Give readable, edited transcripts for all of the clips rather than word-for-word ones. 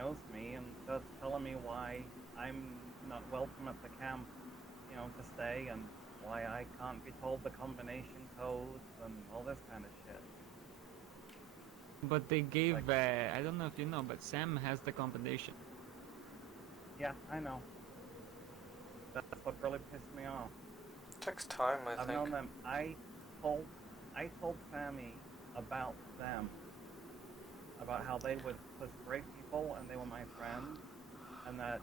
knows me and starts telling me why I'm not welcome at the camp, to stay, and why I can't be told the combination codes and all this kind of shit. But they Like, gave, I don't know if you know, but Sam has the combination. yeah, I know. That's what really pissed me off. It takes time, I I've think. known them. Told, I told Sammy about them, about how they were such great people and they were my friends, and that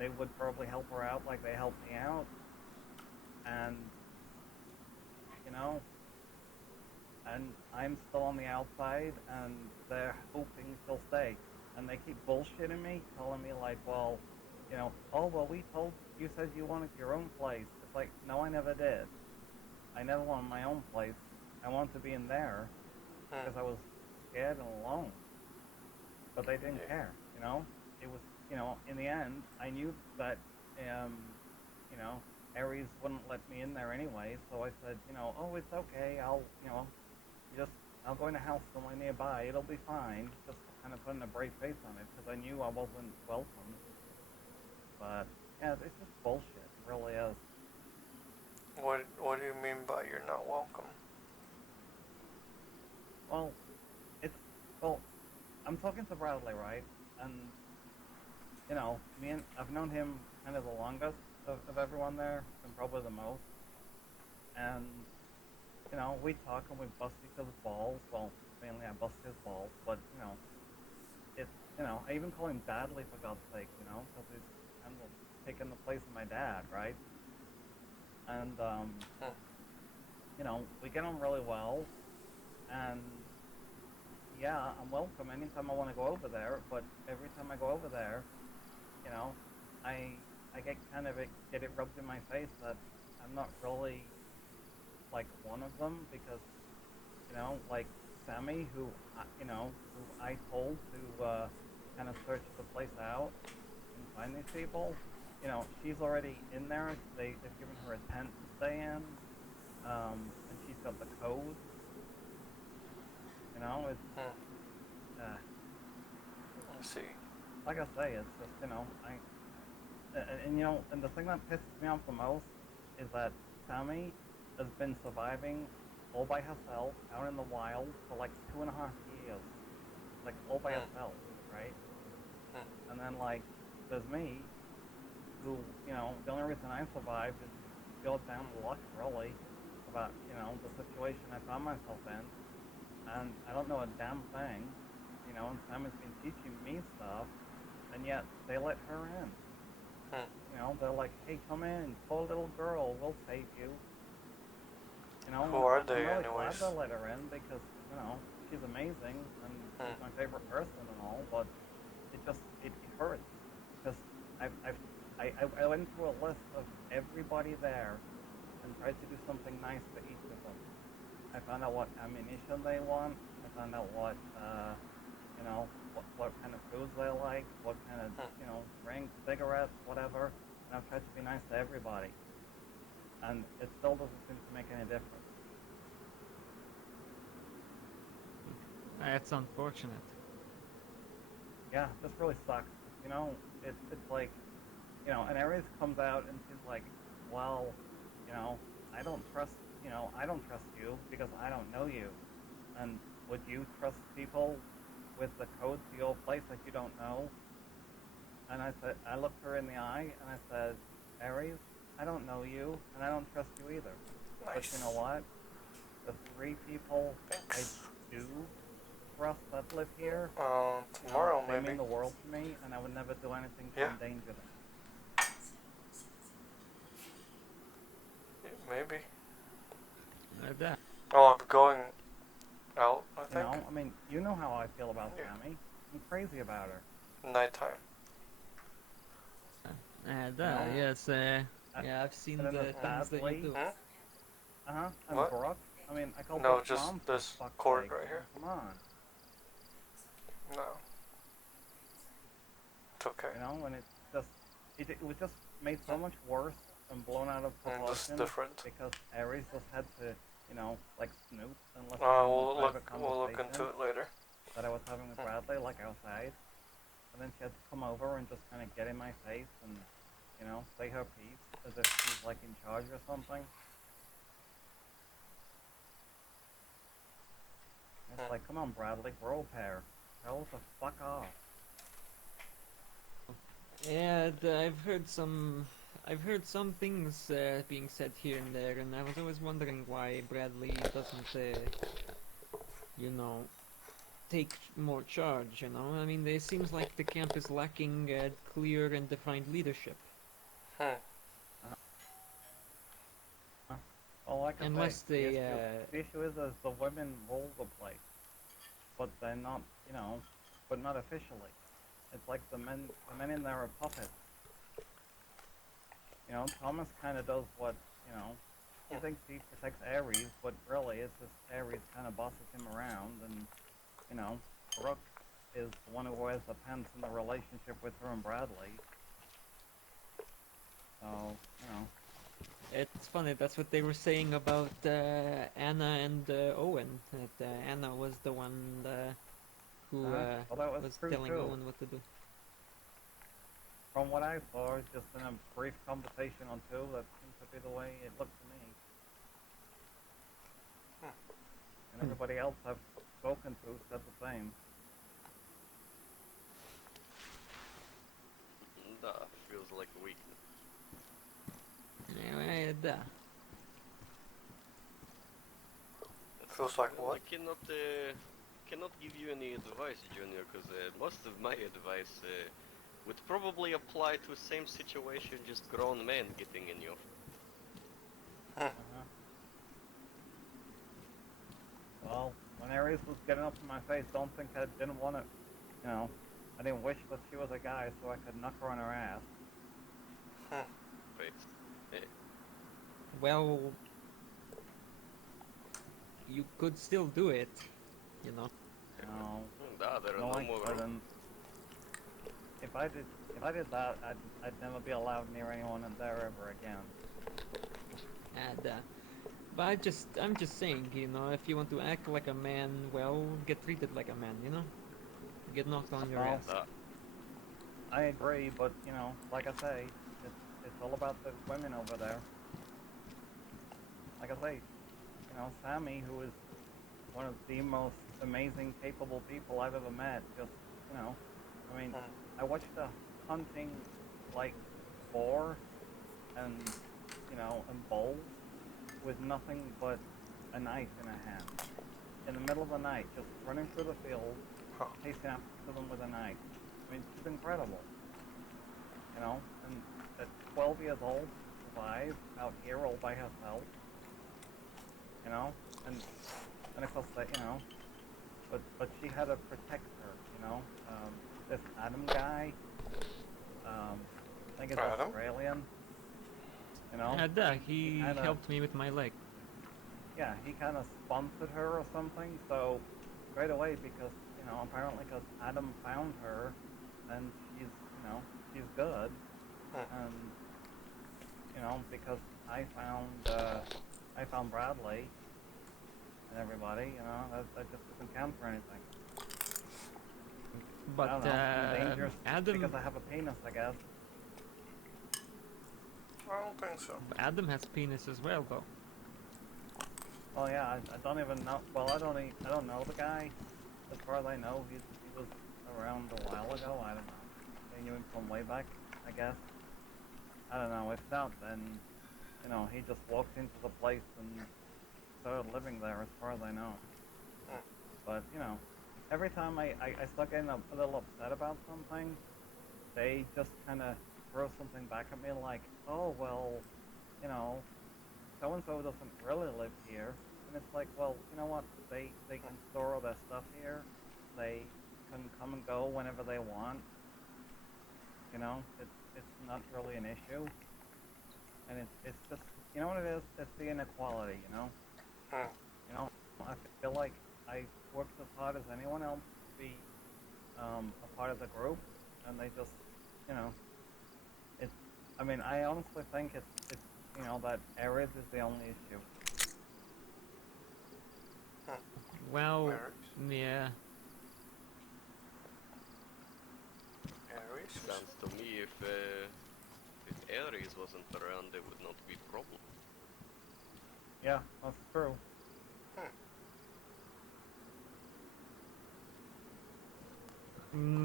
they would probably help her out like they helped me out, and you know, and I'm still on the outside, and they're hoping she'll stay, and they keep bullshitting me, telling me like, well, oh well, we told you said you wanted your own place. It's like, no, I never did. I never wanted my own place. I wanted to be in there because I was scared and alone. But they didn't care. It was, in the end, I knew that, um, you know, Aries wouldn't let me in there anyway. So I said, oh, it's okay. Just, I'll go in a house somewhere nearby. It'll be fine. Just kind of putting a brave face on it because I knew I wasn't welcome. But yeah, it's just bullshit. It really is. What do you mean by you're not welcome? Well, it's well, I'm talking to Bradley, right? And I've known him kind of the longest of everyone there, and probably the most. And we talk and we bust each other's balls. Well, mainly I bust his balls, but it's I even call him Dadly for God's sake, because he's kind of taking the place of my dad, right? And we get on really well, and yeah, I'm welcome anytime I want to go over there. But every time I go over there, you know, I I get kind of get it rubbed in my face that I'm not really like one of them because like Sammy, who I told to kind of search the place out and find these people. She's already in there. They've given her a tent to stay in, and she's got the code. It's uh, I see. like I say, it's just I and the thing that pisses me off the most is that Sammy has been surviving all by herself out in the wild for like 2.5 years, like all by herself, right? And then like there's me, who the only reason I survived is pure damn luck, really, about the situation I found myself in, and I don't know a damn thing, and Sammy's been teaching me stuff, and yet they let her in. They're like, hey, come in, poor little girl, we'll save you. Who are I'm they, really glad anyways? they let her in because, she's amazing and she's my favorite person and all, but it hurts because I've, I've, I went through a list of everybody there and tried to do something nice for each of them. I found out what ammunition they want. I found out what kind of foods they like, what kind of, drinks, cigarettes, whatever. And I've tried to be nice to everybody. And it still doesn't seem to make any difference. That's unfortunate. Yeah, this really sucks. It's like, and Aries comes out and she's like, well, you know, I don't trust, I don't trust you because I don't know you. And would you trust people with the code to your place that you don't know? And I looked her in the eye and I said, Aries, I don't know you and I don't trust you either. But you know Nice. what? The 3 people I Thanks. do trust that live here, Tomorrow they maybe. mean the world to me, and I would never do anything to Yeah, endanger them. maybe. That. Oh, I'm going out, I think. I mean, you know how I feel about Yeah. Sammy. I'm crazy about her. Nighttime. That. know, Yes. uh, Yeah, I've seen and then the there's things that you Badly, do. and What? Brooke. I mean, I call No, Brooke just mom for this fuck's cord sake. right here. Come on, No, it's okay. and it was just made so much worse and blown out of This is proportion different. because Aries just had to, like snoop and listen in on the We'll private look into conversation it later. that I was having with Bradley, like outside. and then she had to come over and just kind of get in my face and, you know, say her piece as if she's like in charge or something. It's like, come on, Bradley, we're all pair. Tell the fuck off. Yeah, I've heard some things being said here and there, and I was always wondering why Bradley doesn't, you know, take more charge. You know, I mean, it seems like the camp is lacking clear and defined leadership. Hmm. Well, like I say, Unless they, the issue is the women rule the place, but they're not, you know, but not officially. It's like the men in there are puppets. You know, Thomas kind of does what, you know, he thinks he protects Ares, but really it's just Ares kind of bosses him around, and, you know, Brooke is the one who wears the pants in the relationship with her and Bradley. So, you know. it's funny. That's what they were saying about Anna and Owen. That Anna was the one who Well, that was was true telling too. Owen what to do. From what I saw, just in a brief conversation or two, that seems to be the way it looked to me. And everybody else I've spoken to said the same. That feels like a weakness. Anyway, Feels like Well, what? I cannot give you any advice, Junior, because most of my advice would probably apply to the same situation, just grown men getting in you. Uh-huh. Well, when Ares was getting up in my face, don't think I didn't want to, you know, I didn't wish that she was a guy so I could knock her on her ass. Wait. well, you could still do it, you know. No, There are no, no I more. couldn't. If I did that, I'd never be allowed near anyone in there ever again. And but I'm just saying, you know, if you want to act like a man, well, get treated like a man, you know. Get knocked on your Well, ass. I agree, but you know, like I say, it's all about the women over there. Like I say, you know, Sammy, who is one of the most amazing, capable people I've ever met. Just, you know, I mean, I watched her hunting like boar and, you know, and bulls with nothing but a knife in her hand. In the middle of the night, just running through the field, chasing after them with a knife. I mean, she's incredible. You know, and at 12 years old, survived out here all by herself. You know, and of course, that, you know, but she had a protector, you know. This Adam guy, I think it's Adam? Australian, you know. He Kinda, helped me with my leg. yeah, he kind of sponsored her or something. So right away, because you know, apparently because Adam found her, and she's, you know, she's good, and you know, because I found Bradley and everybody, you know, that just doesn't count for anything. I But don't know. I'm dangerous Adam because I have a penis, I guess. I don't think so. Adam has penis as well, though. Well, yeah, I don't even know. Well, I don't know the guy. As far as I know, he was around a while ago. I don't know. They knew him from way back, I guess. I don't know. If not, then you know, he just walked into the place and started living there, as far as I know. But you know, every time I start getting a little upset about something, they just kind of throw something back at me like, oh, well, you know, so-and-so doesn't really live here. And it's like, well, you know what? They can store all their stuff here. They can come and go whenever they want. You know, it's not really an issue. And it's just, you know what it is? It's the inequality, you know? You know, I feel like I worked as hard as anyone else to be a part of the group, and they just, you know, it's. I mean, I honestly think it's you know, that Ares is the only issue. Well, Where? yeah. sounds to me if Ares wasn't around, there would not be problem. Yeah, that's true.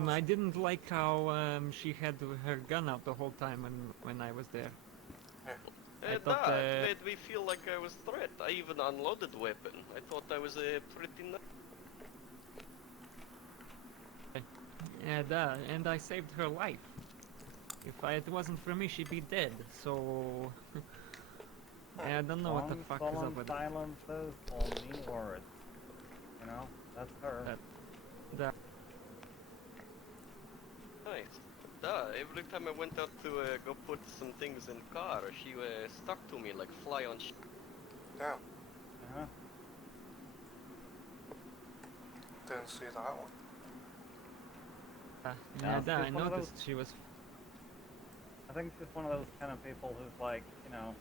I didn't like how she had her gun out the whole time when I was there. I thought Nah, it made me feel like I was threat. I even unloaded weapon. I thought I was pretty nice. and I saved her life. If it wasn't for me, she'd be dead. So I don't know what the Long, fuck is sullen up with it. silences or mean words. You know, that's her. That Nice. Every time I went out to go put some things in car, she stuck to me like fly on Damn, Uh-huh. didn't see that one. Yeah, yeah, I she's one of noticed she was. I think she's one of those kind of people who's like, you know,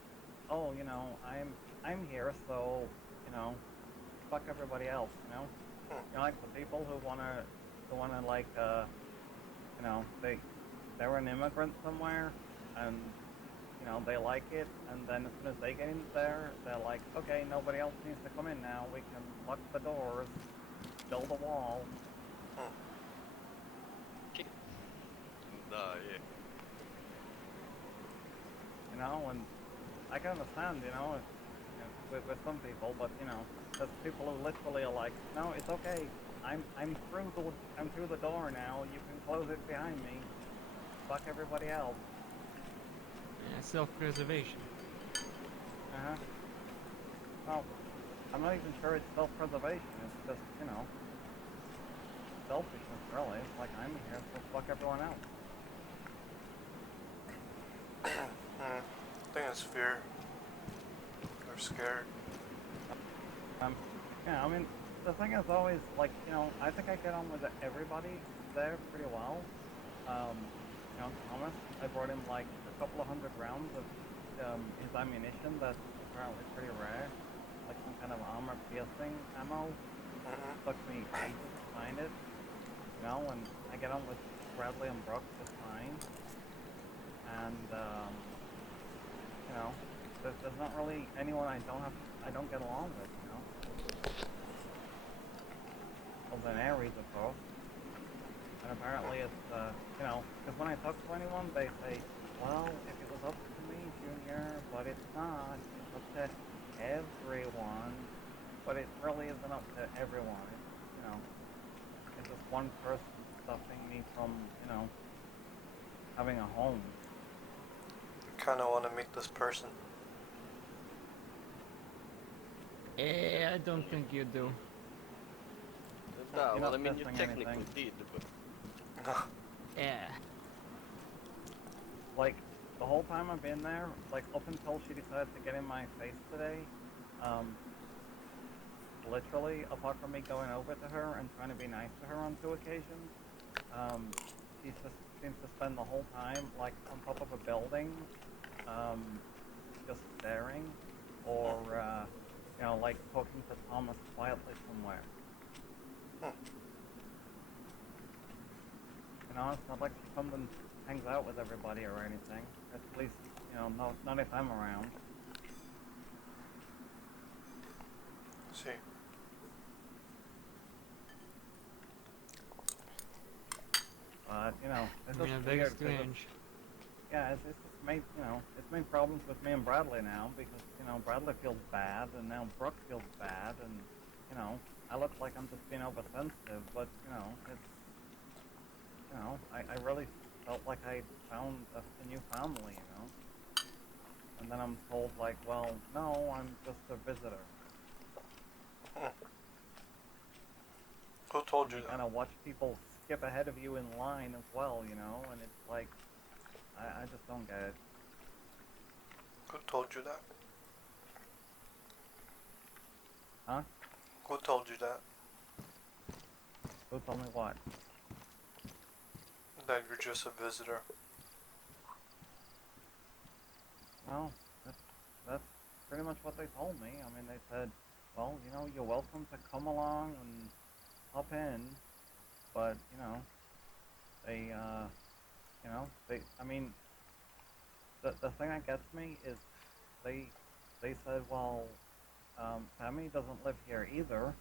oh, you know, I'm here, so, you know, fuck everybody else, you know? You know, like the people who wanna like, you know, they're an immigrant somewhere, and, you know, they like it, and then as soon as they get in there, they're like, okay, nobody else needs to come in now, we can lock the doors, build a wall. shit. Yeah. You know, and I can understand, you know, with some people, but you know, there's people who literally are like, no, it's okay. I'm through the door now. You can close it behind me. Fuck everybody else. Self-preservation. Uh-huh. Well, I'm not even sure it's self-preservation. It's just, you know, selfishness, really. It's like, I'm here, so fuck everyone else. I think it's fear. They're scared. Yeah, I mean, the thing is always, like, you know, I think I get on with everybody there pretty well. You know, Thomas, I brought him, like, a couple of hundred rounds of his ammunition that's apparently pretty rare. Like some kind of armor-piercing ammo. Took me ages to find it. You know, and I get on with Bradley and Brooke just fine. And, you know, there's not really anyone I don't get along with, you know? Other than Ares, of course. And apparently it's, you know, because when I talk to anyone, they say, well, if it was up to me, Junior, but it's not. It's up to everyone. But it really isn't up to everyone. It's, you know, it's just one person stopping me from, you know, having a home. Kind of want to meet this person. I don't think you do. You're Well, not I mean, you missing technically anything. did, but Yeah. Like, the whole time I've been there, like, up until she decided to get in my face today, literally, apart from me going over to her and trying to be nice to her on 2 occasions, she just seems to spend the whole time, like, on top of a building, just staring, or, you know, like, talking to Thomas quietly somewhere. You know, it's not like she comes and hangs out with everybody or anything. At least, you know, not if I'm around. See. But, you know, it's just Yeah, very weird 'cause strange. yeah, it's just made, you know, it's made problems with me and Bradley now because, you know, Bradley feels bad and now Brooke feels bad and, you know, I look like I'm just being oversensitive, but, you know, it's, you know, I really felt like I found a new family, you know? And then I'm told, like, well, no, I'm just a visitor. Who told you You that? kind of watch people skip ahead of you in line as well, you know, and it's like, I just don't get it. Who told you that? Huh? Who told you that? Who told me what? That you're just a visitor. Well, that's pretty much what they told me. I mean, they said, well, you know, you're welcome to come along and hop in, but, you know, they, you You know, I mean, the thing that gets me is they they said, well, Sammy doesn't live here either,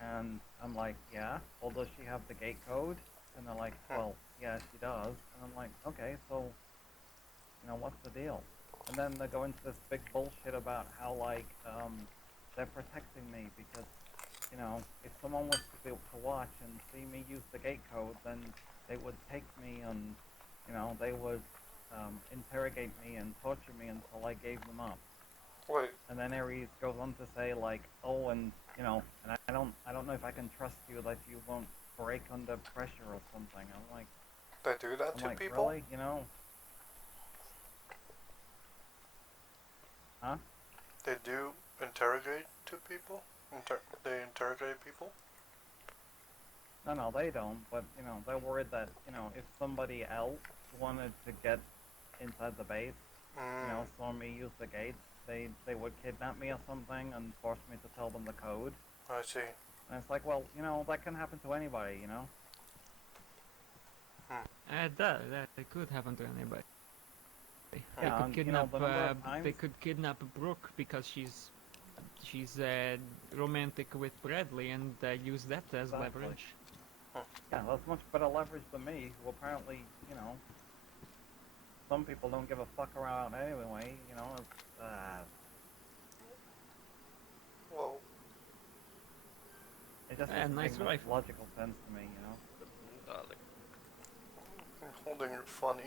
and I'm like, yeah. Well, does she have the gate code? And they're like, well, yeah, she does. And I'm like, okay, so what's the deal? And then they go into this big bullshit about how like they're protecting me because if someone was to be able to watch and see me use the gate code, then they would take me and they would interrogate me and torture me until I gave them up. Wait, And then Ares goes on to say like, oh, and and I don't know if I can trust you that you won't break under pressure or something. they do that I'm to like, people? really? Huh? They do interrogate to people? They interrogate people? No, they don't. But they're worried that if somebody else wanted to get inside the base, saw me use the gates, they would kidnap me or something and force me to tell them the code. I see. And it's like, well, that can happen to anybody. That could happen to anybody. They Yeah, could and kidnap. the number of times. They could kidnap Brooke because she's romantic with Bradley and use that as Exactly. leverage. Yeah, that's much better leverage than me, who apparently, some people don't give a fuck around anyway, it's, Well, it just Yeah, doesn't nice make much rifle. logical sense to me, Like, you're holding it funny.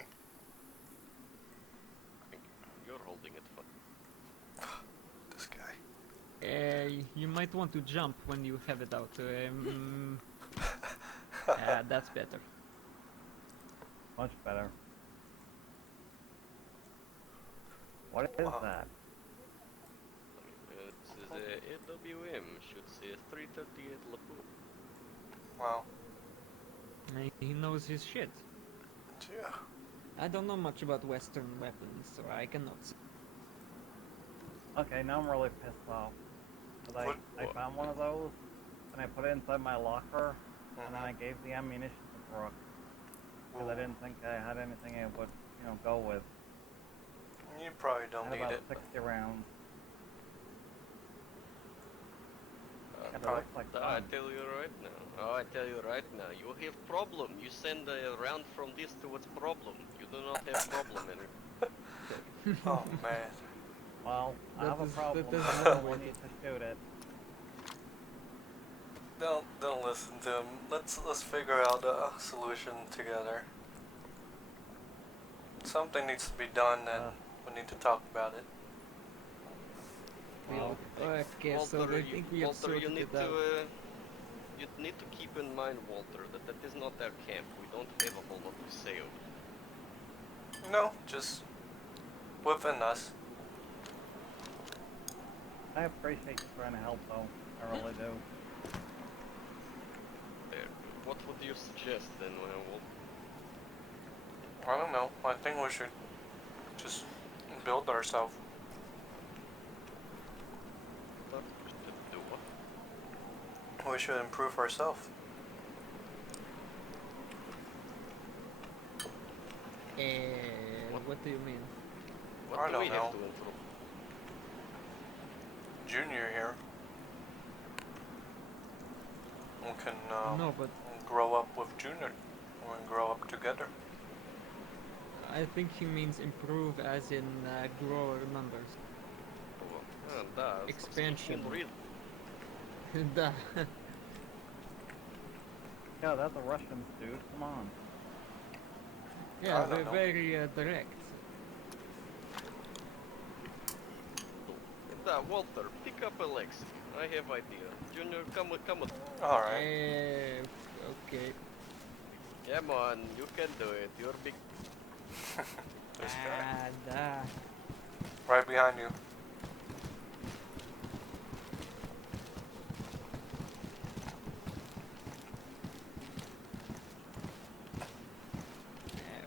I think you're holding it fun. This guy. You might want to jump when you have it out. That's better. Much better. What is Wow. that? It says AWM, should say 338 Lapu. Wow. He knows his shit. Yeah. I don't know much about Western weapons, so I cannot say. Okay, now I'm really pissed off. 'Cause What? I found one of those, and I put it inside my locker, and then I gave the ammunition to Brooke. Because I didn't think I had anything I would, go with. You probably I don't had need about it. 60 rounds. Yeah, but it I looks like fun. tell you right now. Oh, I tell you right now. You have problem. You send a round from this towards problem. You do not have problem anymore. Oh man. Well, I That have a is- problem, that is so one we way need to shoot it. Don't listen to him. Let's figure out a solution together. Something needs to be done, and we need to talk about it. Well, Okay, so Walter, I think we have Walter, sorted you need it out. to you need to keep in mind, Walter, that is not our camp. We don't have a whole lot to say over it. No, just within us. I appreciate you trying to help, though. I really do. There. What would you suggest then, Walter? I don't know. I think we should just build ourselves. Do what? We should improve ourselves. What do you mean? What I do don't we know. have to improve? Junior here. We can No, but grow up with Junior. We can grow up together. I think he means improve as in grow our numbers. Expansion. Real. Duh. Yeah, that's the Russians, dude. Come on. Yeah, I don't they're know. very direct. Walter, pick up Alex. I have idea. Junior, come with. Alright. Okay. Come on, you can do it. You're big. This guy. Duh. Right behind you.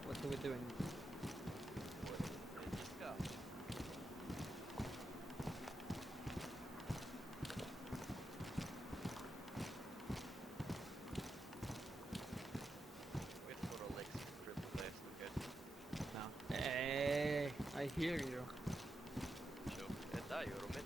What are we doing? Just go. Wait for Alex. hear you. Що? Да, я ромет.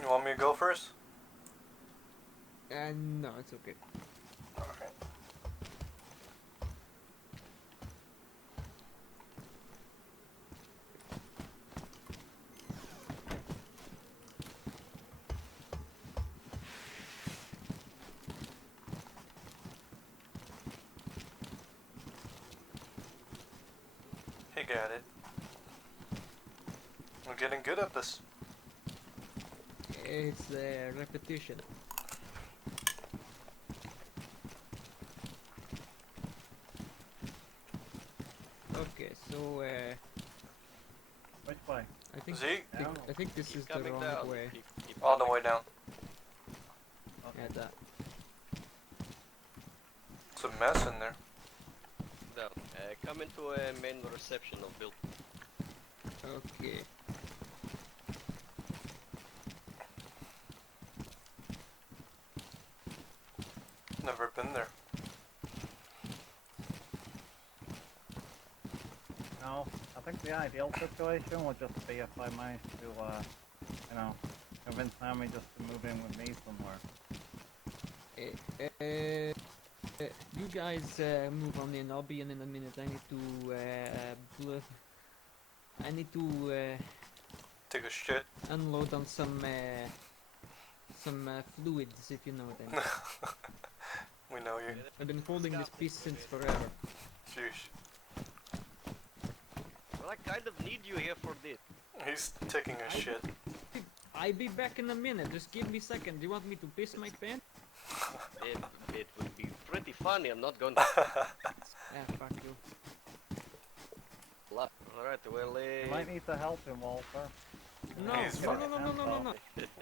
You want me to go first? No, it's okay. Alright. He got it. We're getting good at this. It's repetition. Okay, so Which way? I think Zeke? I think this Keep is the coming wrong down. way. Keep All the coming. way down. Okay. Yeah, that. It's a mess in there. Down. Come into a main reception of build. Okay. Never been there. No, I think the ideal situation would just be if I managed to, you know, convince Sammy just to move in with me somewhere. You guys move on in. I'll be in a minute. I need to I need to Take a shit. unload on some fluids, if you know what I mean. We know you. I've been holding this piece since forever. Sheesh. Well, I kind of need you here for this. He's taking a shit. I'll be back in a minute. Just give me a second. Do you want me to piss my pants? It would be pretty funny. I'm not going to. Yeah, fuck you. Alright, well, You might need to help him, Walter. No, He's no, fine. no, no, no, no, no.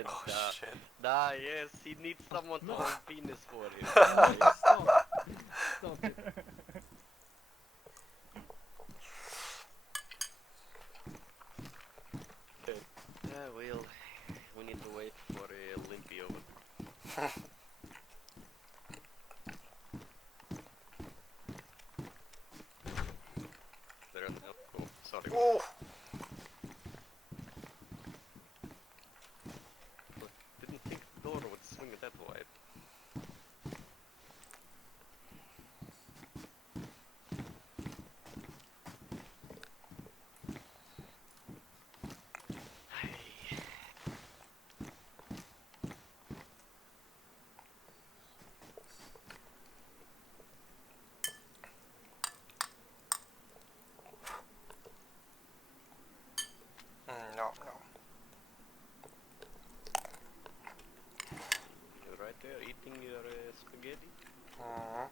Oh Nah, shit. nah, yes, he needs someone to No. hold penis for him. Stop. Stop it. Well, we need to wait for Olympia. There are no. Oh, sorry. Oh! Didn't think the door would swing that wide. No, no. You're right there eating your spaghetti. Mhm.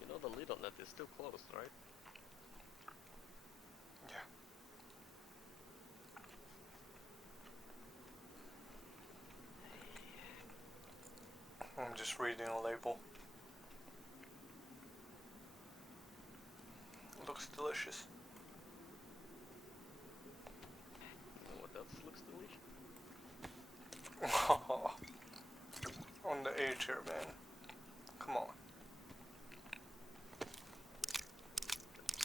You know the lid on that is still closed, right? Yeah. I'm just reading a label. Looks delicious. You know what else looks delicious? On the age here, man. Come on.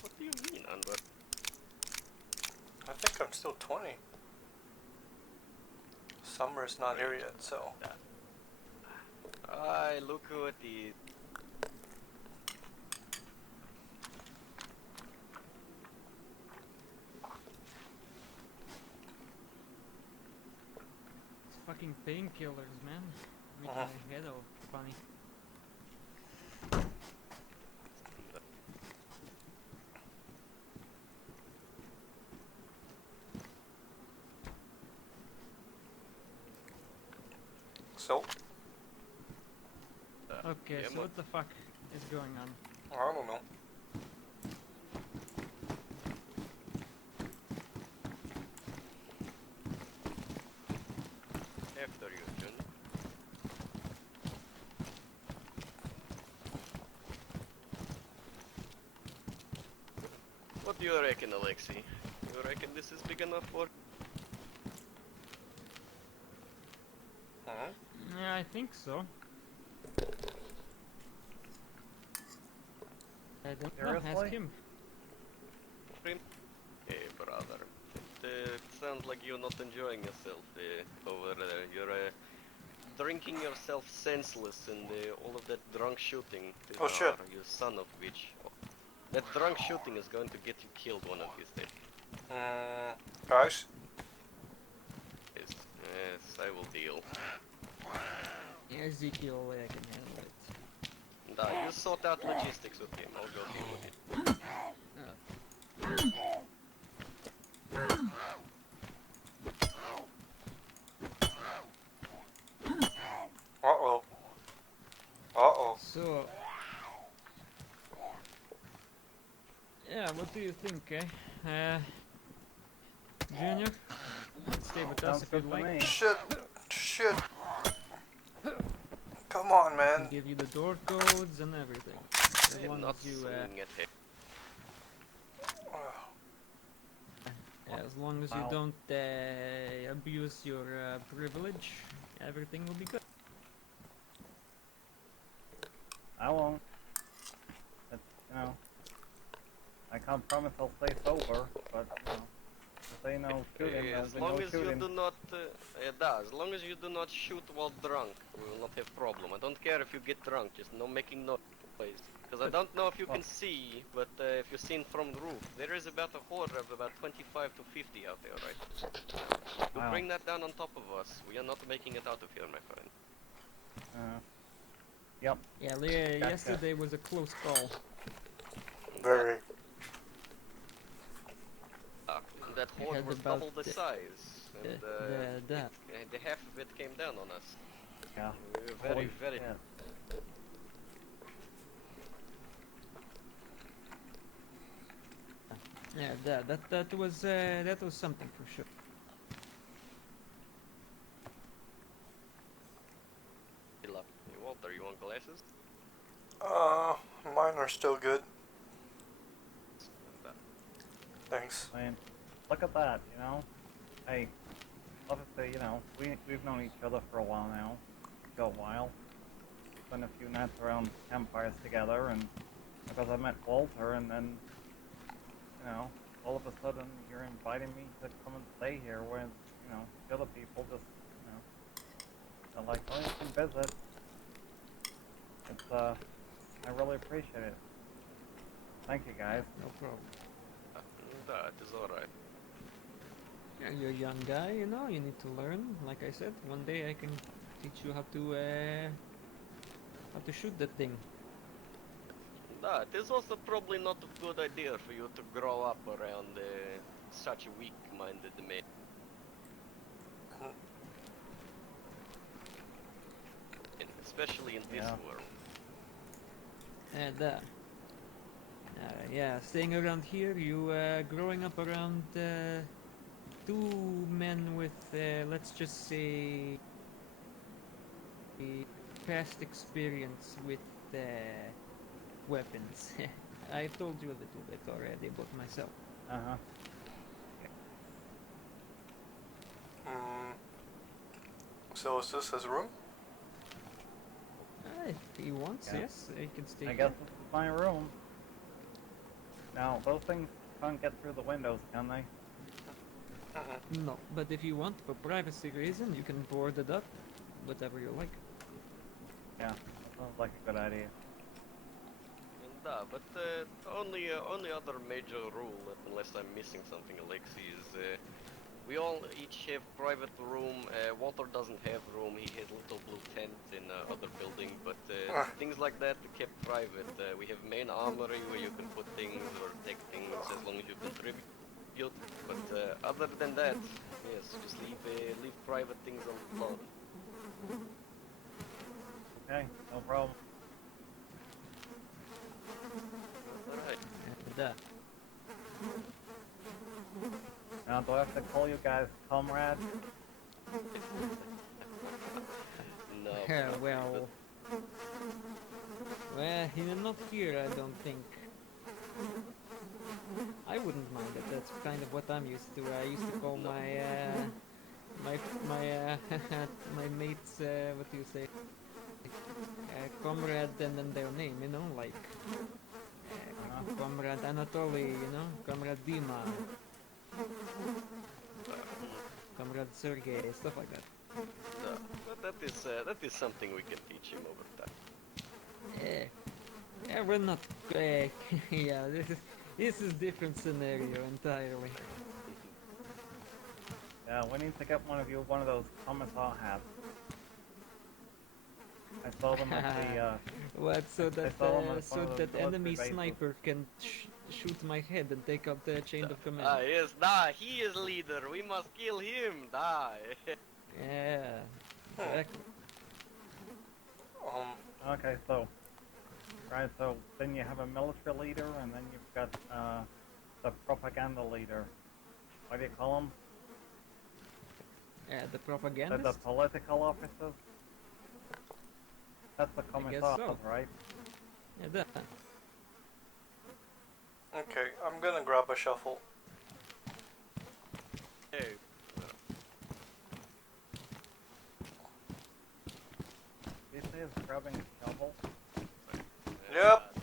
What do you mean, Andor? I think I'm still 20. Summer's not here yet, so. I look at it. It's fucking painkillers, man. Make Uh-huh. my head all funny. So, Okay, yeah, so man. what the fuck is going on? I don't know. After you, Johnny. do you reckon, Alexei? You reckon this is big enough for? Hmm? Yeah, I think so. I don't know. Ask Seriously? him. Hey, brother. It sounds like you're not enjoying yourself over there. You're drinking yourself senseless and all of that drunk shooting. Oh, shit. You son of a bitch. That drunk shooting is going to get you killed one of these days. Guys? Yes, yes, I will deal. Yeah, Ezekiel, I can handle it. Nah, you sort out logistics with him. I'll go deal with it. Uh-oh. Uh-oh. So, yeah, what do you think, Junior? Stay with us Sounds if good you'd to like. me. Shit. Shit. Come on, I man. can give you the door codes and everything. As I'm long not as you, swinging at him. as long as you Wow. don't abuse your privilege, everything will be good. I won't. It's, you know, I can't promise I'll stay sober, but, you know, if they know shooting, there'll As be long no as you shooting. do not, as long as you do not shoot while drunk, we will not have problem. I don't care if you get drunk, just no making noise. Because I don't know if you can see, but if you're seen from the roof, there is about a horde of about 25 to 50 out there, right? You Wow. bring that down on top of us, we are not making it out of here, my friend. Yep. Yeah, Gotcha. yesterday was a close call. Very. That I horde heard was about double the size, and the half of it came down on us. Yeah. We were very, Holy very. shit. Yeah, that was something for sure. Hey, Walter, you want glasses? Mine are still good. Thanks. I mean, look at that, you know? Hey, obviously, you know, we've known each other for a while now. A while. Spent a few nights around campfires together, and because I met Walter, and then, you know, all of a sudden you're inviting me to come and stay here when, you know, the other people just, you know, they're like, oh, you can visit. It's, I really appreciate it. Thank you, guys. No problem. That is alright. Yeah, you're a young guy, you know. You need to learn. Like I said, one day I can teach you how to shoot that thing. That is also probably not a good idea for you to grow up around such a weak-minded man. Especially in this Yeah. world. And yeah, staying around here, you growing up around two men with, let's just say, a past experience with weapons. I've told you a little bit already about myself. Uh-huh. So is this his room? If he wants, Yeah. yes, he can stay I here. guess this is my room. Now, those things can't get through the windows, can they? No, but if you want, for privacy reason, you can board it up, whatever you like. Yeah, that sounds like a good idea. But only other major rule, unless I'm missing something, Alexi, is we all each have private room. Walter doesn't have room. He has little blue tent in other building, but things like that are kept private. We have main armory where you can put things or take things as long as you contribute. But other than that, yes, just leave private things on the floor. Okay, no problem. Alright. And, Now, do I have to call you guys comrade? No. well, not here, I don't think. I wouldn't mind it. That's kind of what I'm used to. I used to call my my mates, what do you say, comrade, and then their name, you know, like comrade Anatoly, you know, comrade Dima, comrade Sergey, stuff like that. No, but that is something we can teach him over time. Yeah, yeah, we're not. Yeah, this is different scenario entirely. Yeah, we need to get one of those commissar hats. I saw them at the What? So I saw them at so one of that the enemy military bases. sniper can shoot my head and take out the chain of command. Ah, yes, he is leader. We must kill him. Yeah, exactly. Okay, so right, so then you have a military leader, and then you've got the propaganda leader. What do you call them? The The propagandist. political officers. That's the I guess commissars, so. right? Yeah, that. Okay, I'm gonna grab a shuffle. Hey, This is grabbing a shovel. Yep.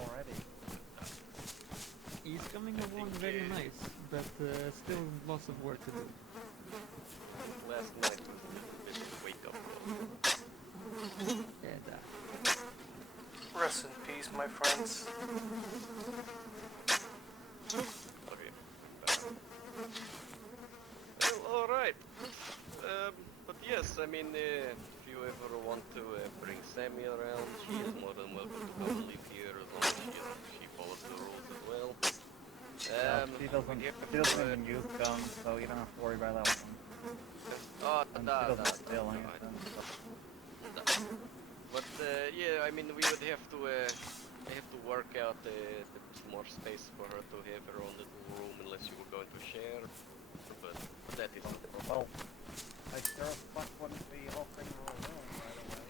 Already. He's coming along very nice, but still lots of work to do. Last night was a little bit of a wake up call. Yeah, that. Rest in peace, my friends. Okay. Well, alright. But yes, I mean, if you ever want to bring Sammy around, she is more than welcome to come live here as long as she follows the rules as well. She doesn't even use guns, so you don't have to worry about that one. Oh, And she doesn't steal anything. But yeah, I mean, we would have to work out more space for her to have her own little room, unless you were going to share. But that is Well, I sure as fuck wouldn't be offering her a room, by the way.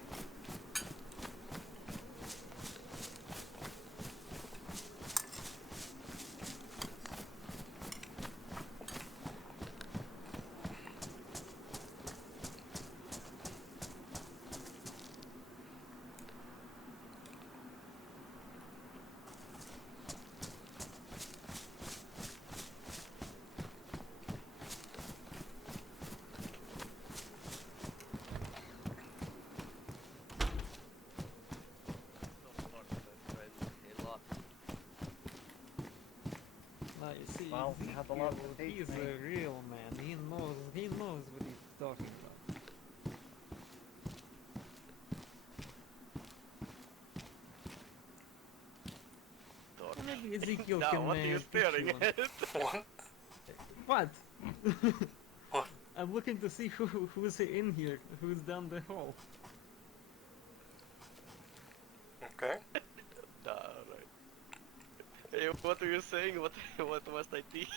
You see, Well, you have a lot to Ezekiel, teach he's me. a real man. He knows what he's talking about. Well, maybe Ezekiel now, can what are you teach staring you at? What? What? What? I'm looking to see who's in here, who's down the hall. Okay. Right. Hey, what are you saying? What must I teach?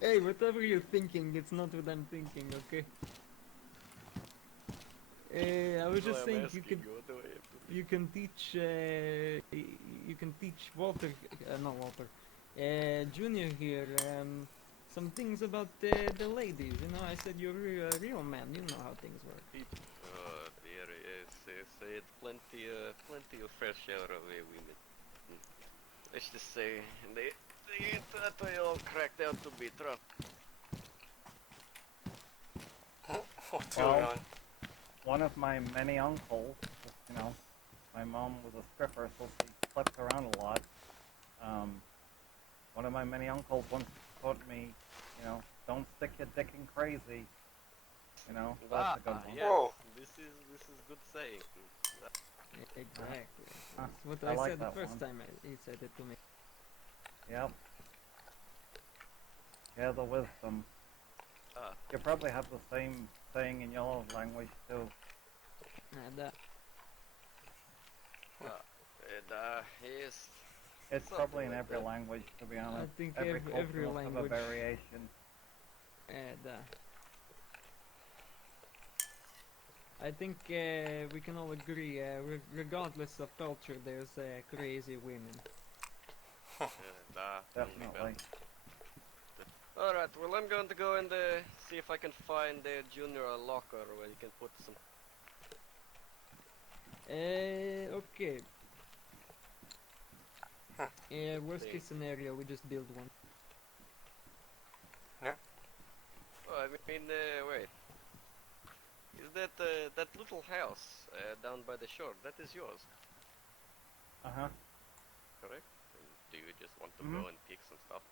Hey, whatever you're thinking, it's not what I'm thinking, okay? I was just saying you can teach Walter, not Walter, Junior here, some things about the ladies. You know, I said you're a real man. You know how things work. Oh dear, yes, it's plenty of fresh out of women. Let's just say they ain't all cracked out to be rough. What's Well, going on? one of my many uncles, you know, my mom was a stripper, so she slept around a lot. One of my many uncles once taught me, you know, don't stick your dick in crazy. You know, that's a good one. Yes, Whoa. this is good saying. Exactly. Huh, That's what I I like said the that first one. time he said it to me. Yep. Share the wisdom. Ah, You probably have the same saying in your language too. And, and yes, It's something probably in like every that. language, to be I honest. think Every culture every must have a language. variation. And, I think we can all agree, regardless of culture, there's crazy women. Tell me about Definitely. it. Alright, well I'm going to go and see if I can find the junior locker where you can put some. Okay. Worst Thing. case scenario, we just build one. Oh, I mean, wait. Is that that little house down by the shore? That is yours, Uh-huh. correct? And do you just want to Mhm. go and pick some stuff?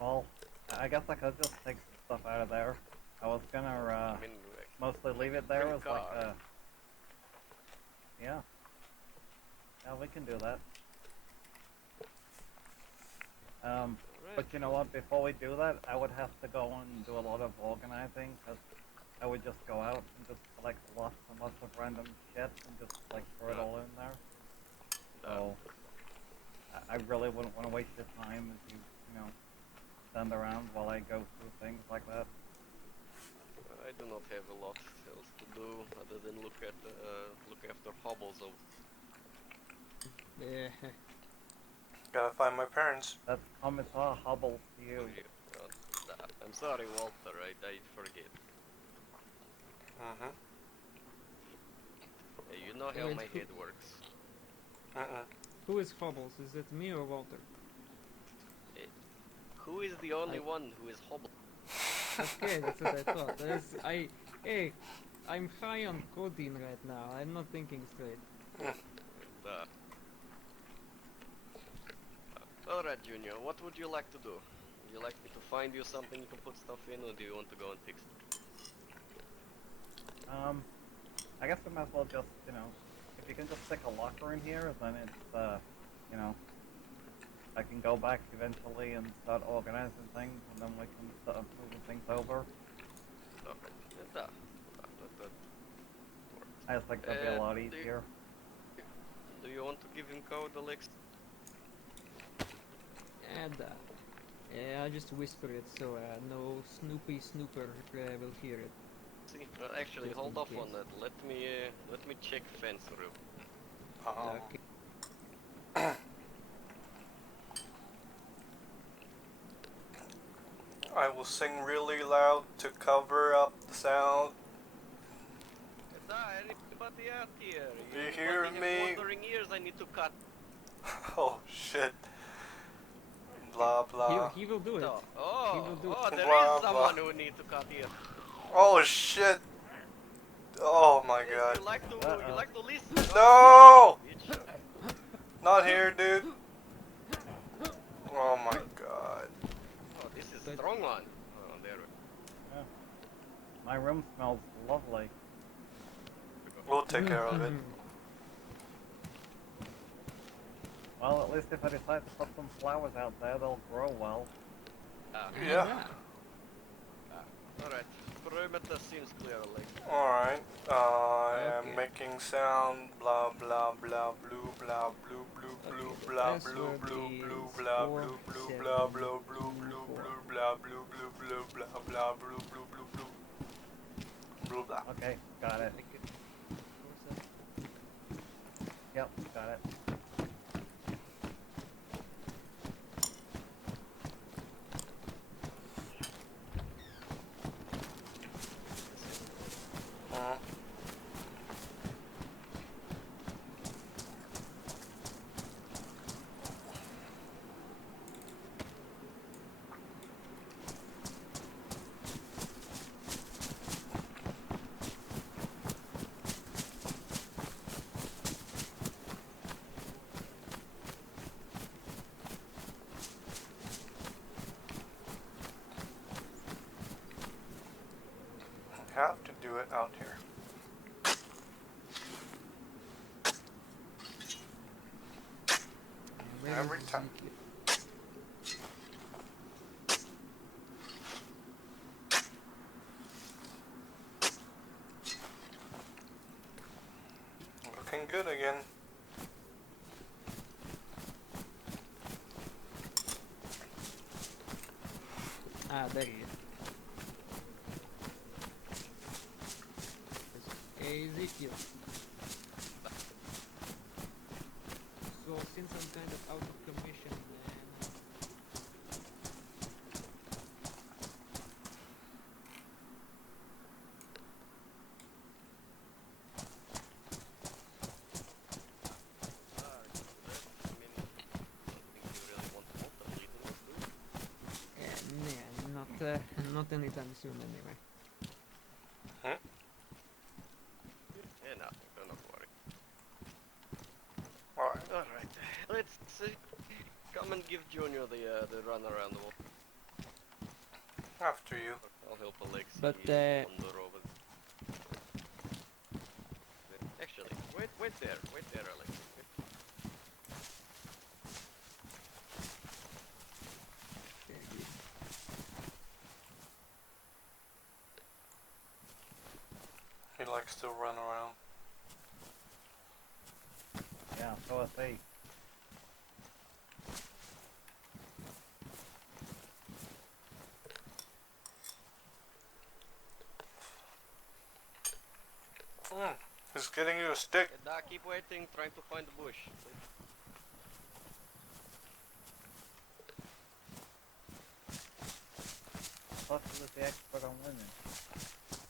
Well, I guess I could just take some stuff out of there. I was gonna I mean, mostly like leave it bring there a as like car. a... Yeah. Yeah, we can do that. But Alright. you know what, before we do that, I would have to go and do a lot of organizing, because I would just go out and just collect lots and lots of random shit and just like throw it all in there. So, I really wouldn't want to waste your time as you know, stand around while I go through things like that. I do not have a lot else to do other than look after hobbles of. Yeah. Gotta find my parents. That's Commissar Hubble to you. I'm sorry, Walter. I forget. Mm-hmm. You know how Wait, my head works. Mm-mm. who is Phobos? Is it me or Walter? Eh, Who is the only I- one who is hobble? Okay, that's what I thought. Hey, I'm high on codeine right now. I'm not thinking straight. Uh, Alright, Junior, what would you like to do? Would you like me to find you something you can put stuff in, or do you want to go and pick stuff? I guess we might as well just, you know, if you can just stick a locker in here, then it's, you know, I can go back eventually and start organizing things, and then we can start moving things over. Okay. That works. I just think that'd be a lot easier. Do you want to give him code, Alex? And yeah, I'll just whisper it so no Snoopy Snooper will hear it. See, actually, Just hold in off case. on that. Let me check fence room. Okay. I will sing really loud to cover up the sound. Anybody out here? Do you hear Anybody me? have wandering ears? I need to cut. Oh shit. Blah blah. He will do it. Oh, He will do oh, there Blah, is someone blah. who needs to cut here. Oh shit. Oh my Yes, god. you like to listen? No! Bitch. Not here, dude. Oh my god. Oh, this is But- strong one. Oh, there. Yeah. My room smells lovely. We'll take care of it. Well, at least if I decide to put some flowers out there, they'll grow well. Yeah. Alright. Perimeter seems clear, Alex. Alright. I am Okay. making sound. Blah blah blah blue blah blue blue blue Okay, the blah blue password blue blue is blah blue blue blah blue blue blue 4724. blue blah blue blue blue blah blah blue blue blue blue blue blah. Okay, got it. Like it. Yep, got it. Have to do it out here. Where Every is time. Ezekiel? looking good again. Ah, there he is. Ezekiel. So since I'm kind of out of commission, I mean, I think you really want to multi-lead in this group. nah, not anytime soon anyway. Hmm? Yeah, nothing, do not worry. Alright. Alright, let's come and give Junior the run around the wall. After you. I'll help Alexi But, wander over. Actually, wait there, Alexi. He likes to run around. Yeah, so is he. He's getting you a stick. Yeah, Doc, keep waiting, trying to find the bush. Plus, he was the expert on women.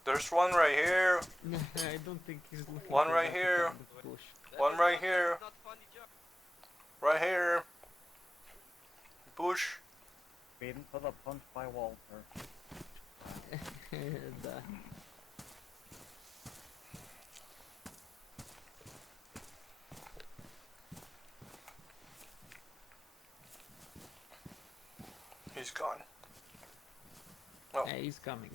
There's one right here. I don't think he's looking One for right that here. kind of bush. One right here. Not funny joke. Right here. Bush. Beaten to the punch by Walter. And, He's gone. Oh. he's coming.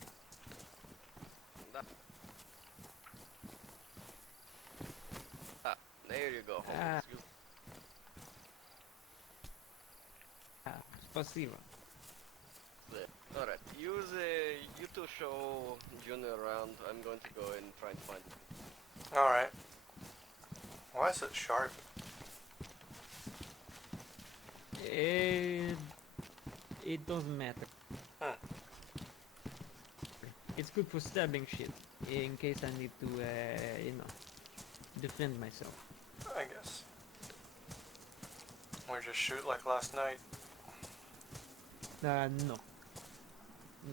Ah, there you go. Ah. Excuse- Spasiba. Alright, use you two show Junior around. I'm going to go and try and find. Alright. Why is it sharp? It doesn't matter. Hmm. It's good for stabbing shit in case I need to, defend myself. I guess. Or just shoot like last night. No.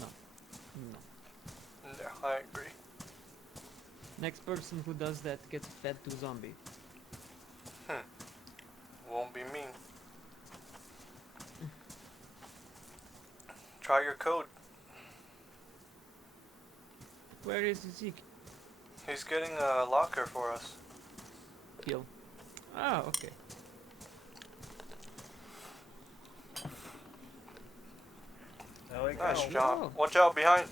No. Yeah, I agree. Next person who does that gets fed to zombie. Won't be me. Try your code. Where is Ezekiel? He's getting a locker for us. Ah, okay. There we go. Nice Whoa. job. Watch out behind.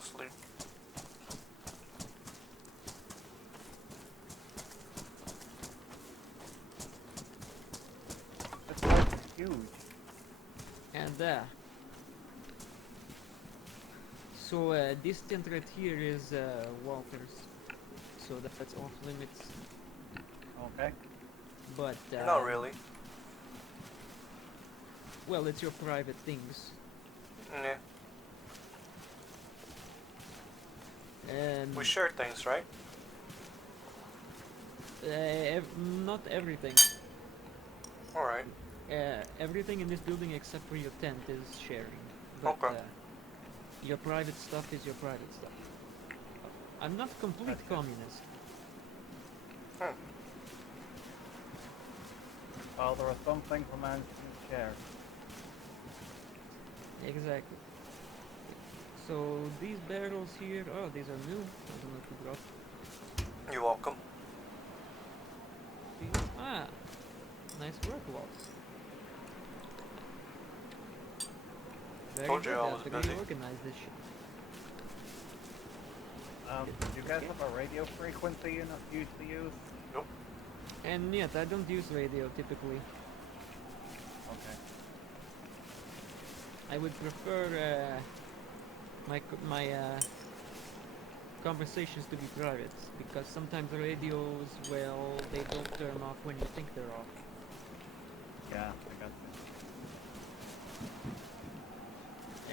Sleep. This place is huge. And so this tent right here is Walter's. So that's off limits. Okay. But Not really. well, it's your private things. Yeah. We Um, share things, right? not everything. Alright. Everything in this building except for your tent is sharing. But, Okay. your private stuff is your private stuff. I'm not complete communist. Well, there are some things a man shouldn't share. Exactly. So these barrels here, oh, these are new. I don't know who brought You're welcome. these. Ah, nice work, Walt. Very Told you good. I They was have to busy. reorganize this shit. Do you guys have a radio frequency you usually use? Nope. And yet, I don't use radio typically. Okay. I would prefer my conversations to be private, because sometimes radios, well, they don't turn off when you think they're off. Yeah, I got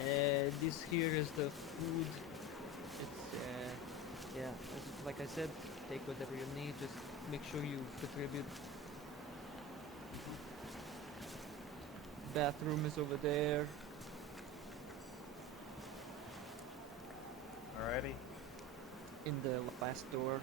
you. This here is the food. It's yeah, like I said, take whatever you need. Just make sure you contribute. Bathroom is over there. Alrighty. In the last door.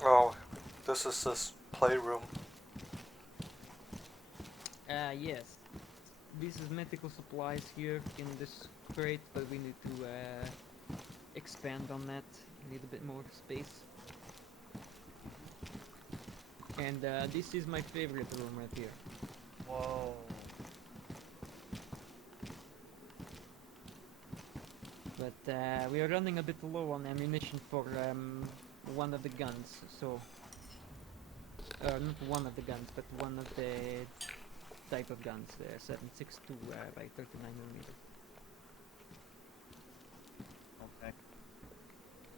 Oh, this is this playroom. Yes. This is medical supplies here in this crate, but we need to expand on that. Need a bit more space. And this is my favorite room right here. Whoa. But we are running a bit low on ammunition for one of the guns, so... not one of the guns, but one of the type of guns, 7.62 by 39mm. Okay.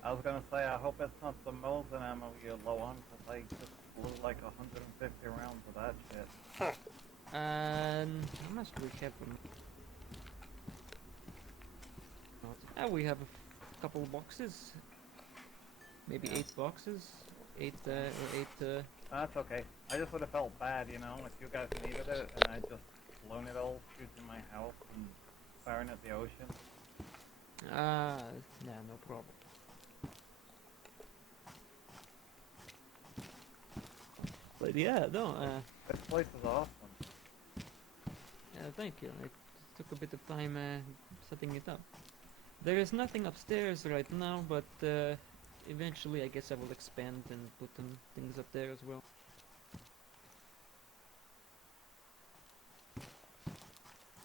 I was gonna say, I hope it's not the Mosin ammo you're low on, because I just blew like 150 rounds of that shit. How much do we have them? We have a couple boxes. Maybe Yeah. 8 boxes. 8, or 8, That's okay. I just would have felt bad, you know, if you guys needed it, and I just blown it all, shooting my house and firing at the ocean. yeah, no problem. But yeah, no, This place is awesome. thank you. It took a bit of time setting it up. There is nothing upstairs right now, but eventually I guess I will expand and put some things up there as well.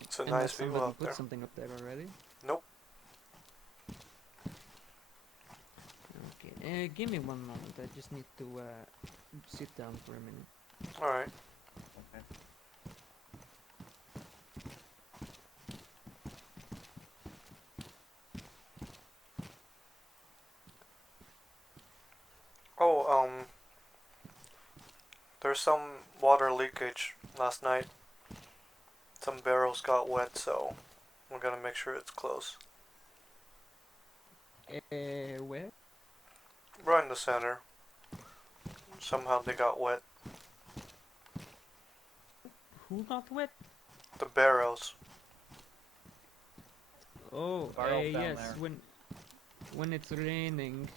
It's a Unless nice view somebody out put there. something up there already. Nope. Okay, give me one moment. I just need to sit down for a minute. Alright. Okay. Oh, there's some water leakage last night. Some barrels got wet, so we're gonna make sure it's close. Where? Right in the center. Somehow they got wet. Who got wet? The barrels. Oh, Barrels down yes. there. When it's raining,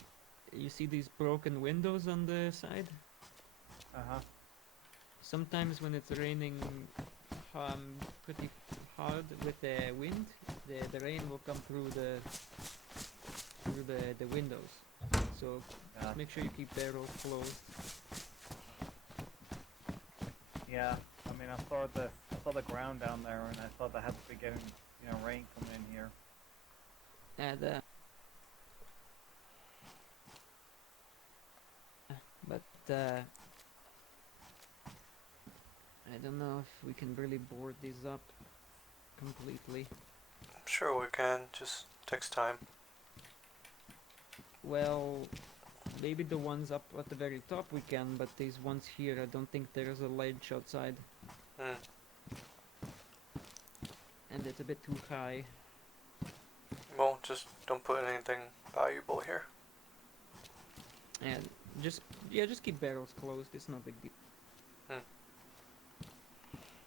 you see these broken windows on the side. Uh-huh. Sometimes when it's raining pretty hard with the wind, the rain will come through the windows. So Yeah. make sure you keep barrels closed. Yeah. I mean, I saw the ground down there, and I thought that had to be getting, you know, rain coming in here. And but I don't know if we can really board these up completely. I'm sure we can, just takes time. Well, maybe the ones up at the very top we can, but these ones here, I don't think there's a ledge outside. Hmm. And it's a bit too high. Well, just don't put anything valuable here. And just keep barrels closed, it's no big deal.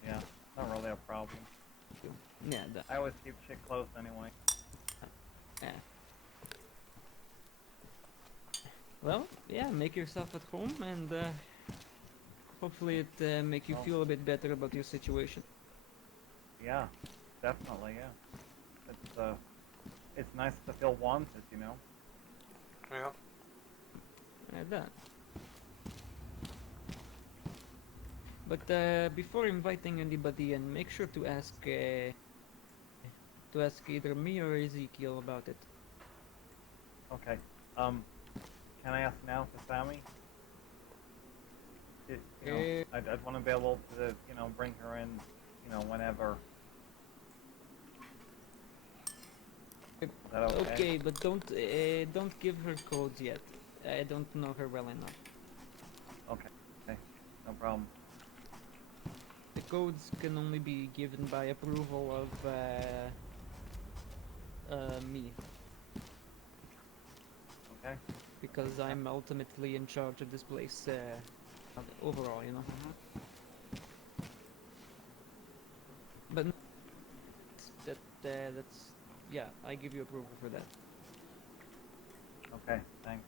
Yeah. Not really a problem. Yeah, I always keep shit closed anyway. yeah. Well, yeah, make yourself at home, and hopefully it make you Oh. feel a bit better about your situation. Yeah. Definitely, yeah. It's nice to feel wanted, you know? Yeah. That. But before inviting anybody in, make sure to ask either me or Ezekiel about it. Okay. Can I ask now to Sammy? You know, Uh, I'd want to be able to, you know, bring her in, you know, whenever. Is that okay? okay, but don't give her codes yet. I don't know her well enough. Okay. Okay. No problem. The codes can only be given by approval of me, Okay. because I'm ultimately in charge of this place overall, you know. Mhm. But that's yeah, I give you approval for that. Okay. Thanks.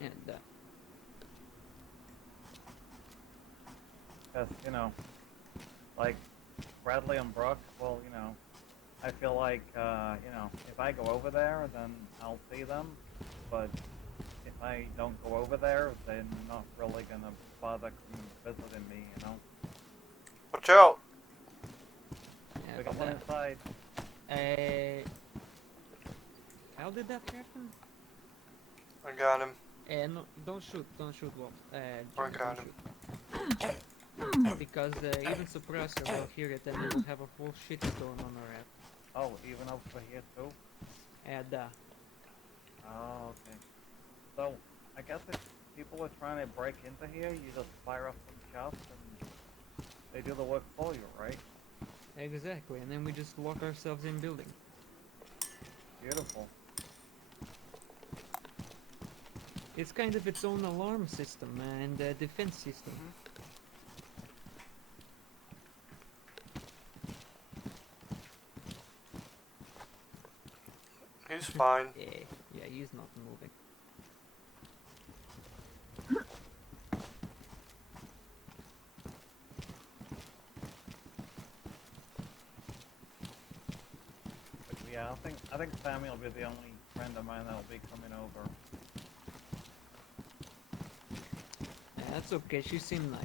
And Because, you know, like Bradley and Brooke, well, you know, I feel like, you know, if I go over there, then I'll see them. But if I don't go over there, they're not really gonna bother visiting me, you know. Watch out! We got one inside. uh, how did that happen? I got him. No, don't shoot, Wolf. I Junior, got don't him. shoot. Because even Suppressor will hear it and we'll have a whole shitstorm on our ass. Oh, even over here too? And Oh, okay. So, I guess if people are trying to break into here, you just fire up some shots and they do the work for you, right? exactly, and then we just lock ourselves in building. Beautiful. It's kind of its own alarm system and defense system. He's fine. Yeah, he's not moving. But yeah, I think Sammy will be the only friend of mine that will be coming over. That's okay, she seemed nice.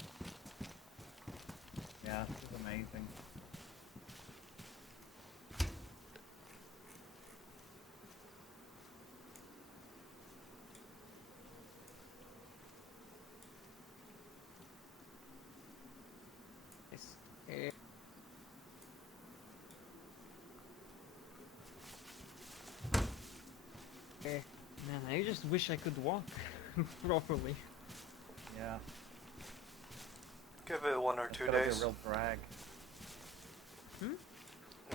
Yeah, she's amazing. Nice. Man, I just wish I could walk properly. Yeah. Give it 1 or It's 2 gonna be a days. real drag.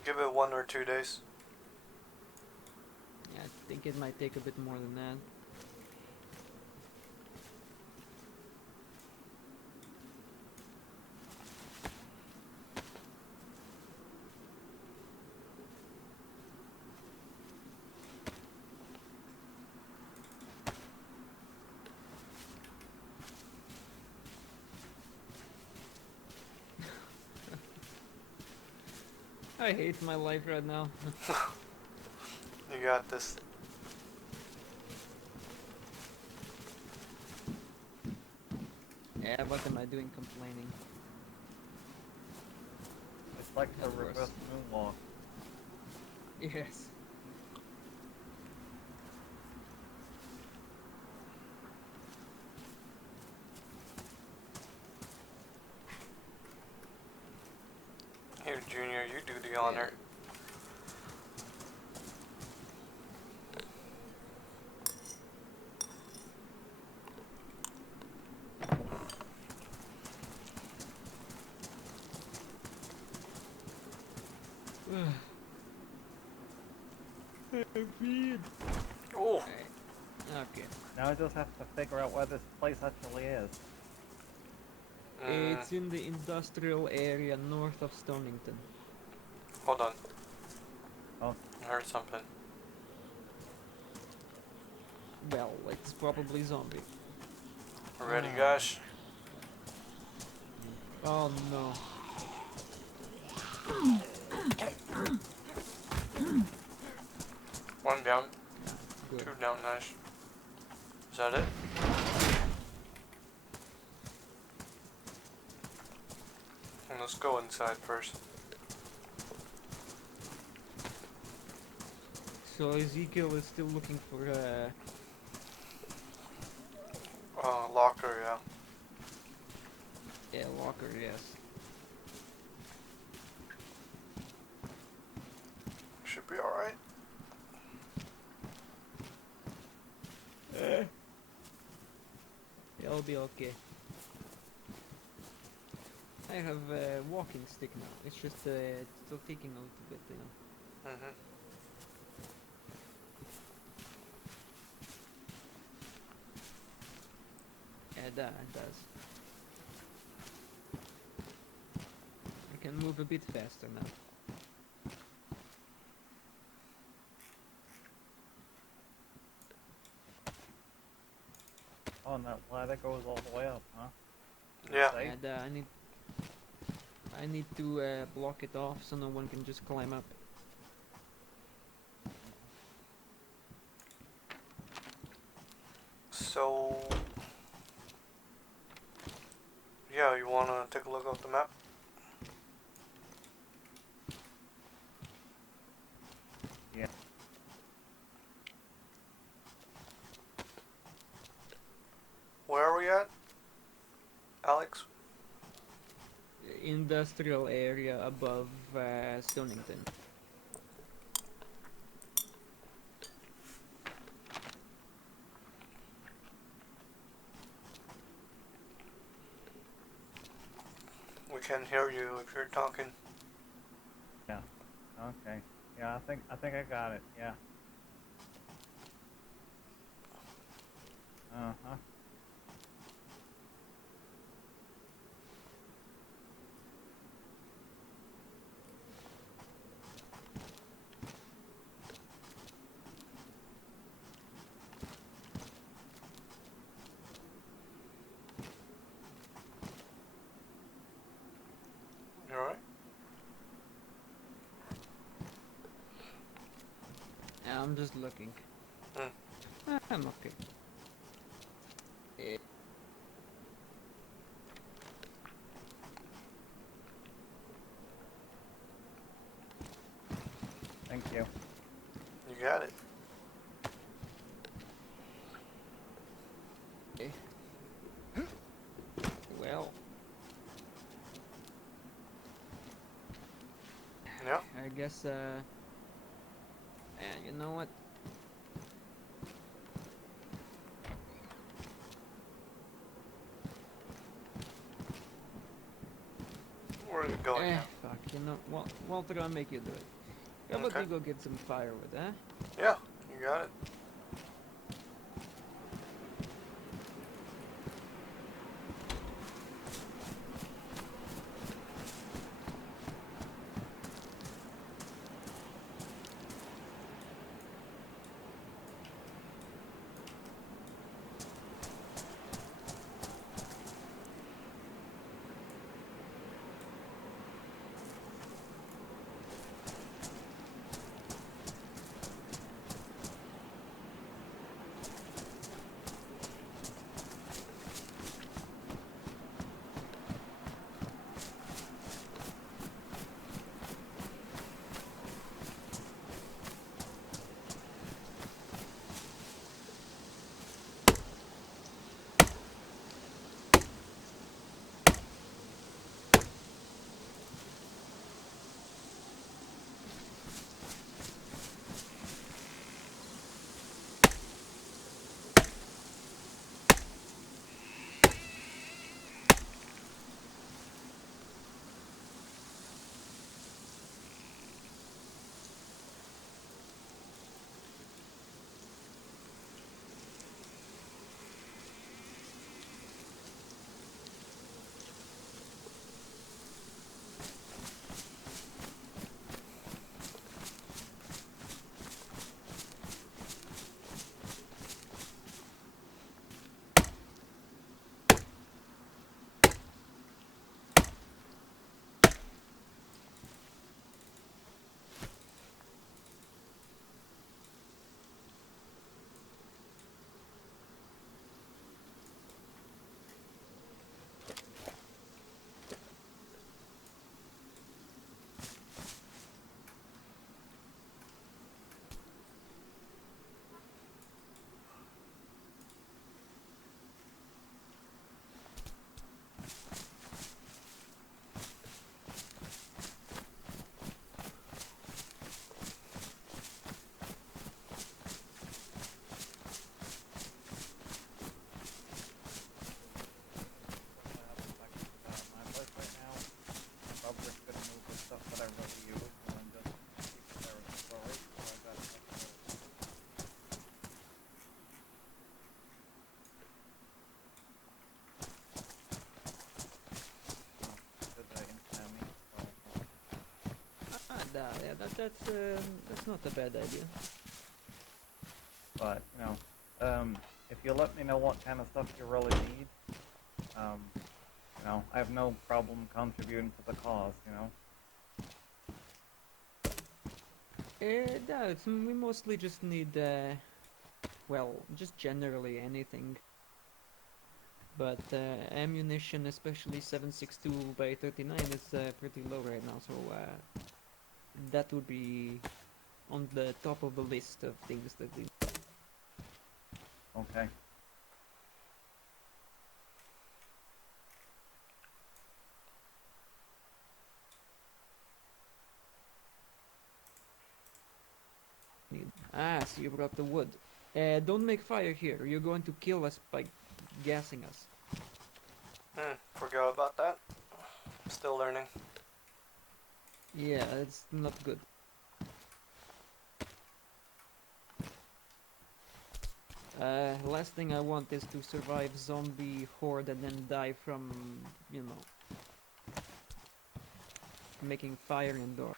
Give it 1 or 2 days. Yeah, I think it might take a bit more than that. I hate my life right now. You got this. Yeah, what am I doing complaining? It's like the Of course. reverse moonwalk. Yes. Here, Junior, you do the honor. Oh, Okay. Now I just have to figure out where this place actually is. It's in the industrial area north of Stonington. hold on. Oh, I heard something. Well, it's probably zombie. Ready, Ah. guys? Oh no. One down, Good. 2 down, nice. Is that it? Let's go inside first. So Ezekiel is still looking for Locker, yeah. yeah, locker, yes. Should be alright. It'll be okay. I have a walking stick now. It's just it's still taking a little bit, you know. Mm-hmm. Yeah, it does. I can move a bit faster now. Oh, and that ladder goes all the way up, huh? Yeah. Safe? And I need to block it off so no one can just climb up. So, yeah, you wanna take a look at the map? Yeah. Where are we at, Alex? Industrial area above Stonington. We can't hear you if you're talking. Yeah. Okay. Yeah, I think I got it. Yeah. Uh-huh. You alright? Yeah, I'm just looking. I'm okay. Thank you. You got it. Well, Yeah? I guess, and you know what? Where are you going now? Fuck, you know, Walter, I'll make you do it. How about Okay. you go get some firewood, huh? Yeah, you got it. That's not a bad idea. But you know, if you let me know what kind of stuff you really need, you know, I have no problem contributing to the cause. You know. No, we mostly just need, well, just generally anything. But ammunition, especially 7.62 by 39, is pretty low right now, so that would be on the top of the list of things that we. Okay. Need. Ah, so you brought the wood. Don't make fire here. You're going to kill us by gassing us. Forgot about that. Still learning. Yeah, it's not good. Last thing I want is to survive zombie horde and then die from, you know, making fire indoors.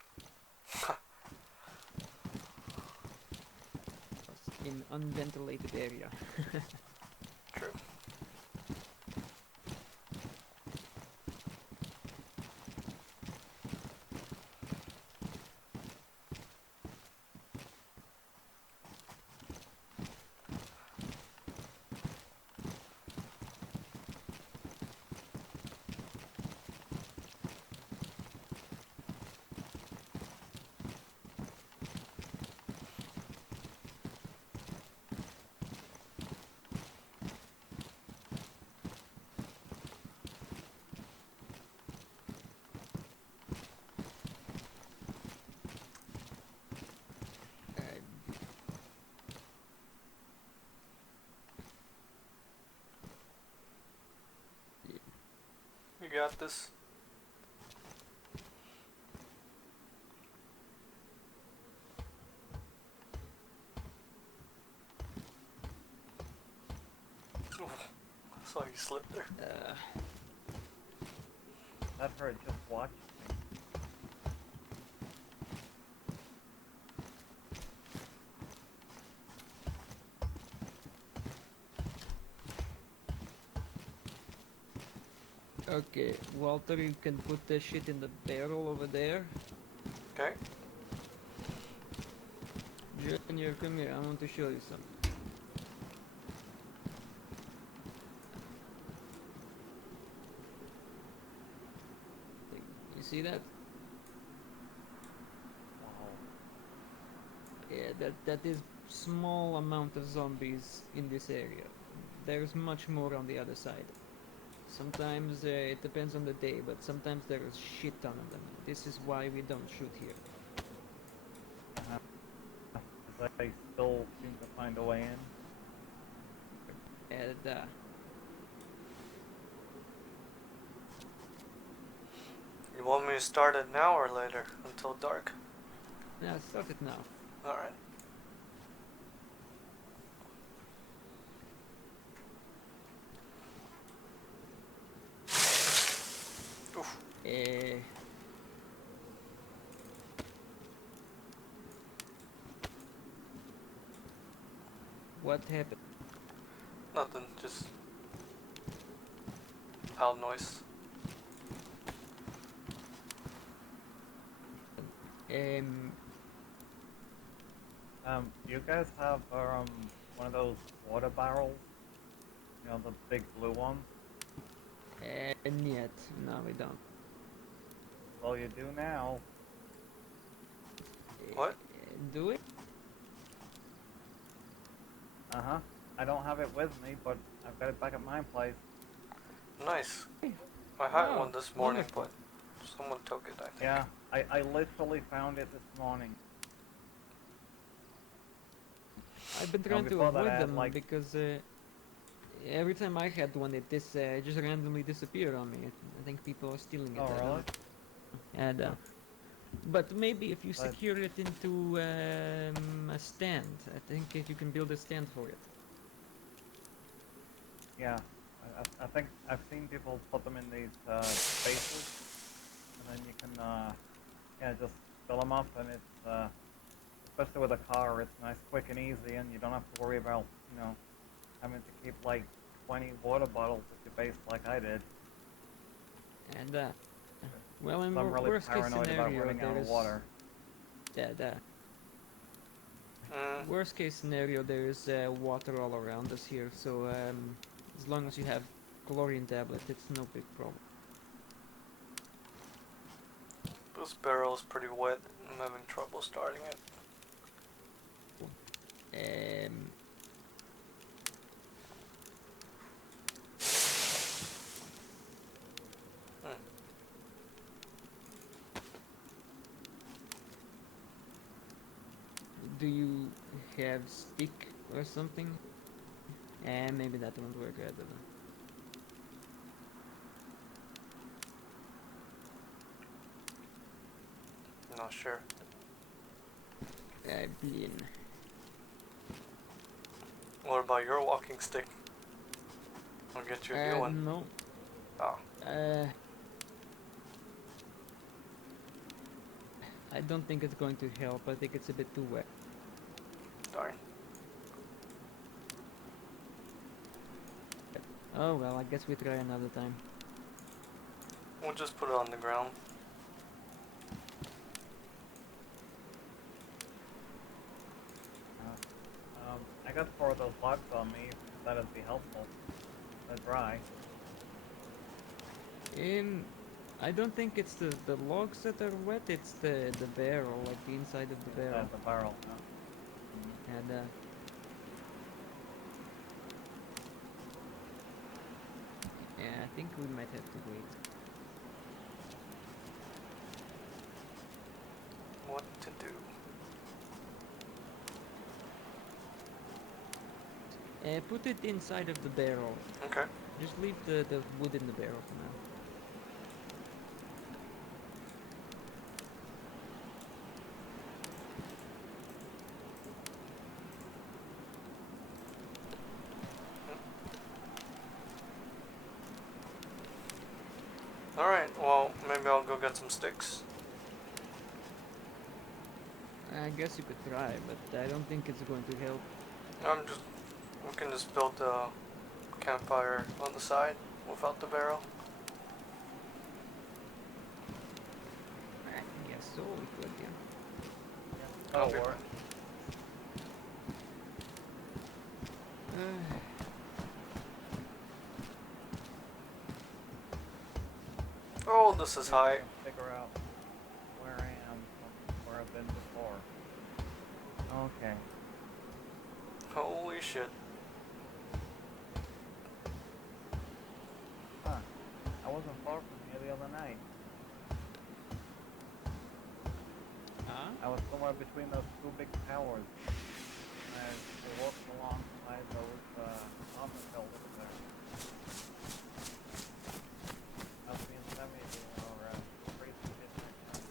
In unventilated area. True. You got this. Ooh, I saw you slip there. That hurt just watching me. Okay, Walter, you can put the shit in the barrel over there. Okay. Junior, come here, I want to show you something. You see that? Wow. Yeah, that is small amount of zombies in this area. There's much more on the other side. Sometimes it depends on the day, but sometimes there is shit ton of them. This is why we don't shoot here. They still seem to find a way in. And You want me to start it now or later? Until dark? now start it now. Alright. Oof. What happened? Nothing, just loud noise. You guys have one of those water barrels? You know, the big blue ones? Yet. No, we don't. Well, you do now. What? Do it? Uh-huh. I don't have it with me, but I've got it back at my place. Nice. I had Wow, one this morning, wonderful. but someone took it, I think. Yeah, I literally found it this morning. I've been Now, trying to before that, I avoid had, them like- because every time I had one, it just randomly disappeared on me. I think people are stealing it. Oh, I don't really? know. And but maybe if you But- secure it into a stand, I think if you can build a stand for it. Yeah. I think I've seen people put them in these spaces, and then you can, yeah, just fill them up, and it's especially with a car, it's nice, quick, and easy, and you don't have to worry about having to keep like 20 water bottles at your base like I did. And well, in So I'm really worst case paranoid about scenario, running out of there's water. the Mm, worst case scenario, there's water all around us here. So as long as you have chlorine tablet, it's no big problem. this barrel is pretty wet. I'm having trouble starting it. Um, Hmm. do you have stick or something? And maybe that won't work either. Not sure. Blin. What about your walking stick? I'll get you a new one. No. Oh, I don't think it's going to help. I think it's a bit too wet. darn. Oh well, I guess we try another time. We'll just put it on the ground. I got 4 of those logs on me. That'd be helpful. They're dry. I don't think it's the logs that are wet. It's the barrel, like the inside of the barrel. Inside the barrel. No? And yeah, I think we might have to wait. What to do? Put it inside of the barrel. Okay. Just leave the wood in the barrel for now. Alright, well, maybe I'll go get some sticks. I guess you could try, but I don't think it's going to help. We can just build a campfire on the side without the barrel. I guess so, we could, yeah. That'll Okay. work. Oh, this is high. Figure out where I am from where I've been before. Okay. Holy shit. Huh. I wasn't far from here the other night. Huh? I was somewhere between those 2 big towers. As we walked alongside those apartment buildings there. Must be in 70 or crazy shit like that.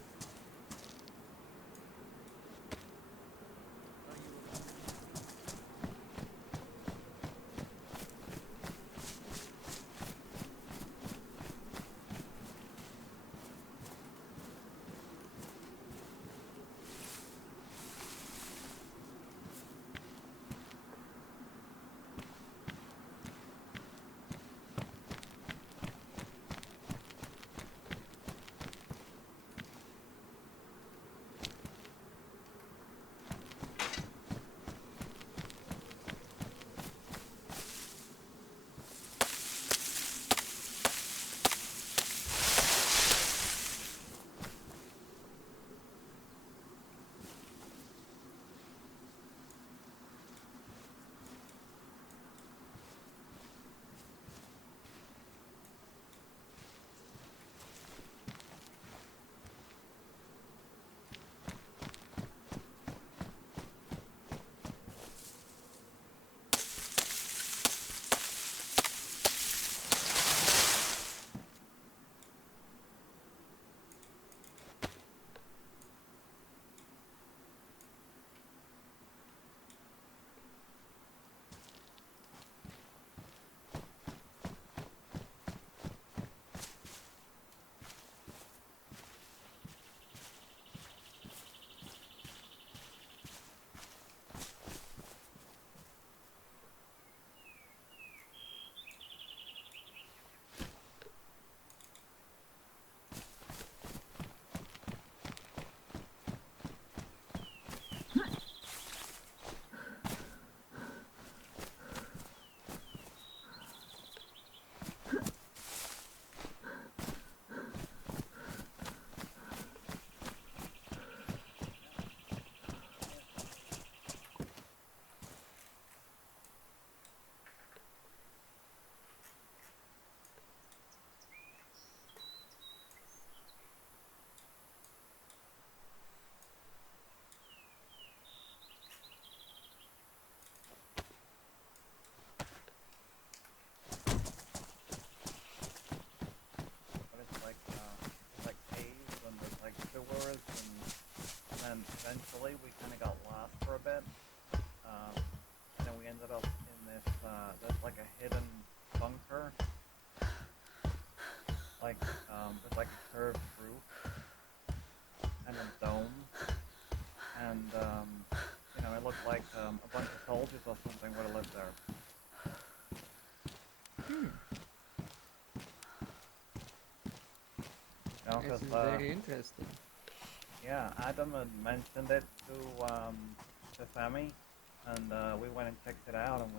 eventually we kind of got lost for a bit. And then we ended up in this, there's like a hidden bunker. Like, with like a curved roof and a dome. And, you know, it looked like a bunch of soldiers or something would have lived there. You know, This 'cause, is very interesting. yeah, Adam had mentioned it to Sammy, and we went and checked it out, and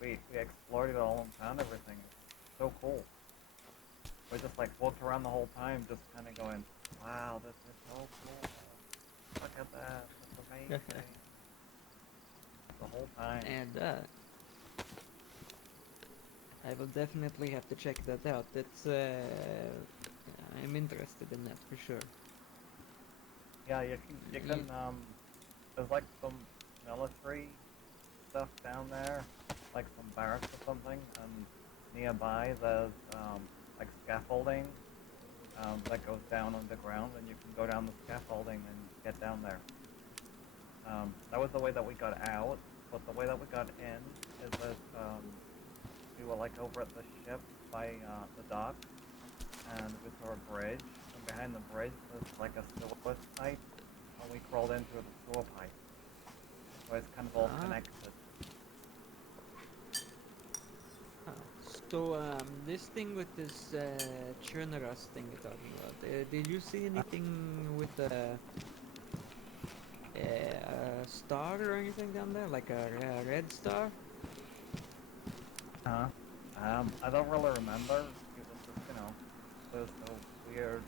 we explored it all and found everything. It's so cool. We just like walked around the whole time, just kind of going, "Wow, this is so cool! Look at that! That's amazing!" The whole time. And I will definitely have to check that out. That's I'm interested in that for sure. Yeah, you can there's like some military stuff down there, like some barracks or something, and nearby there's like scaffolding that goes down underground, and you can go down the scaffolding and get down there. That was the way that we got out, but the way that we got in is that we were like over at the ship by the dock, and we saw a bridge, and behind the bridge there's like a sewer pipe, and we crawled in through the sewer pipe. So it's kind of all Ah. connected. So this thing with this churnerus thing you're talking about, did you see anything with a star or anything down there, like a red star? Uh-huh. I don't really remember. It was just, you know, those weird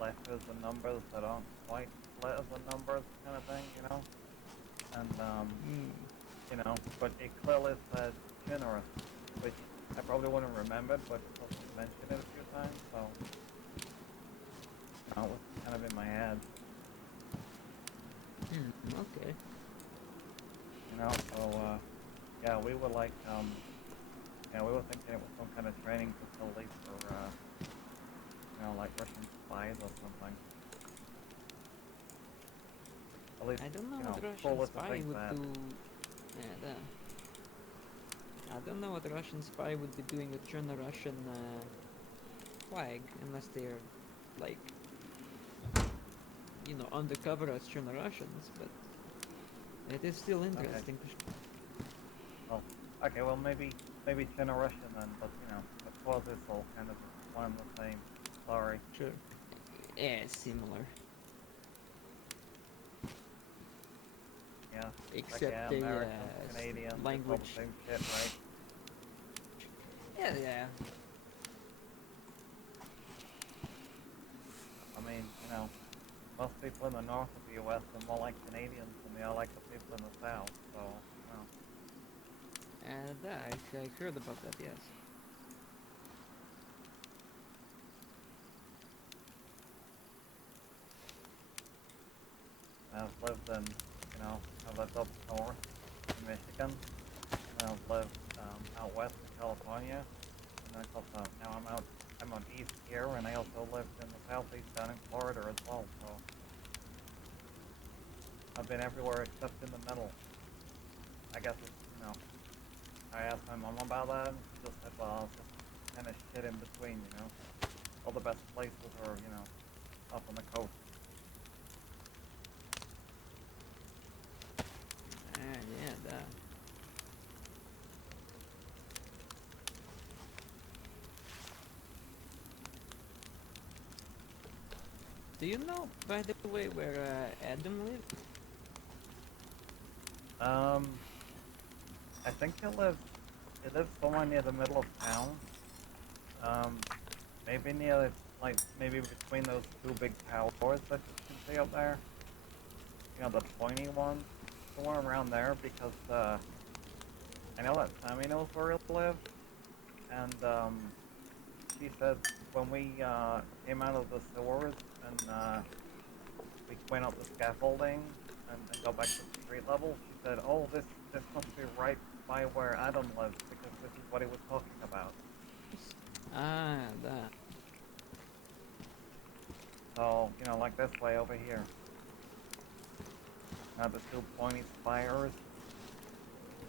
letters and numbers that aren't quite letters and numbers kind of thing, you know? And, you know, but it clearly said generous, which I probably wouldn't remember, but also mentioned it a few times, so, you know, it was kind of in my head, Okay. you know? So, yeah, we were like, yeah, we were thinking it was some kind of training facility for, you know, like Russian spies or something. At least, I don't know you what know, Russian cool to spy think would that. do. Yeah, I don't know what a Russian spy would be doing with a Russian flag, unless they're like, you know, undercover as Russians. But it is still Okay. interesting. Well, okay, well maybe China Russian then, but you know, of course it's all kind of one and the same. Sorry. Sure. Yeah, similar. Yeah. Like Except yeah, the Americans, Canadians, it's all the language. same shit, right? Yeah, yeah. I mean, you know, most people in the north of the US are more like Canadians than they are like the people in the south, so you know. And I heard about that. Yes. I've lived in, you know, I've lived up north in Michigan, and I've lived out west in California, and then of course now I'm out east here, and I also lived in the southeast down in Florida as well. So I've been everywhere except in the middle. I guess it's, you know, I asked my mom about that, and she just said, well, it's just kind of shit in between, you know. All the best places are, you know, up on the coast. Yeah, that. Do you know, by the way, where Adam lived? Um, I think he lives somewhere near the middle of town. Um, maybe near, like, maybe between those two big towers that you can see up there. You know, the pointy ones. Somewhere around there, because, I know that Sammy knows where he lives, and, she said when we, came out of the sewers, and, we went up the scaffolding, and got back to the street level, she said, oh, this must be right by where Adam lives, because this is what he was talking about. Ah, that. So, you know, like this way over here. the two pointy spires.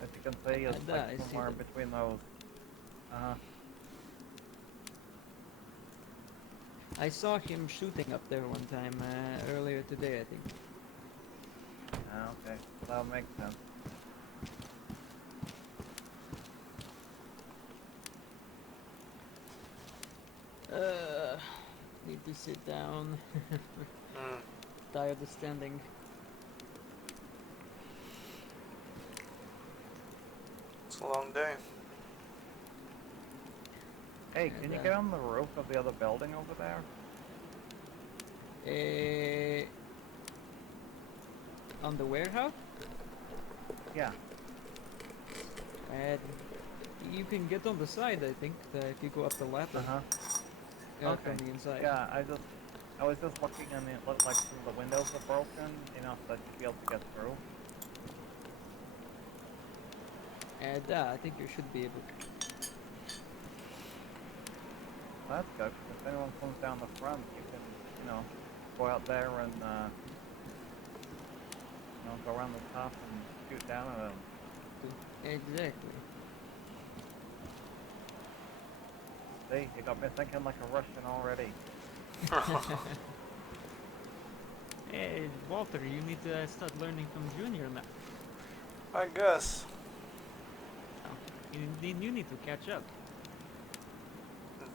As you can see, it's like I see somewhere in them. between those. Uh-huh. I saw him shooting up there one time earlier today, I think. Okay. That makes sense. Need to sit down. Mm, Tired of standing. it's a long day. Hey, And, can you get on the roof of the other building over there? On the warehouse? Yeah. Uh, you can get on the side, I think, if you go up the ladder Uh-huh. from Okay. the inside. Yeah, I was just looking and it looked like some of the windows are broken enough that you'd be able to get through. And I think you should be able to. Well, that's good, 'cause if anyone comes down the front, you can, go out there and, go around the top and shoot down at them. Exactly. See, you got me thinking like a Russian already. Hey, Walter, you need to start learning from Junior now. I guess. You need to catch up.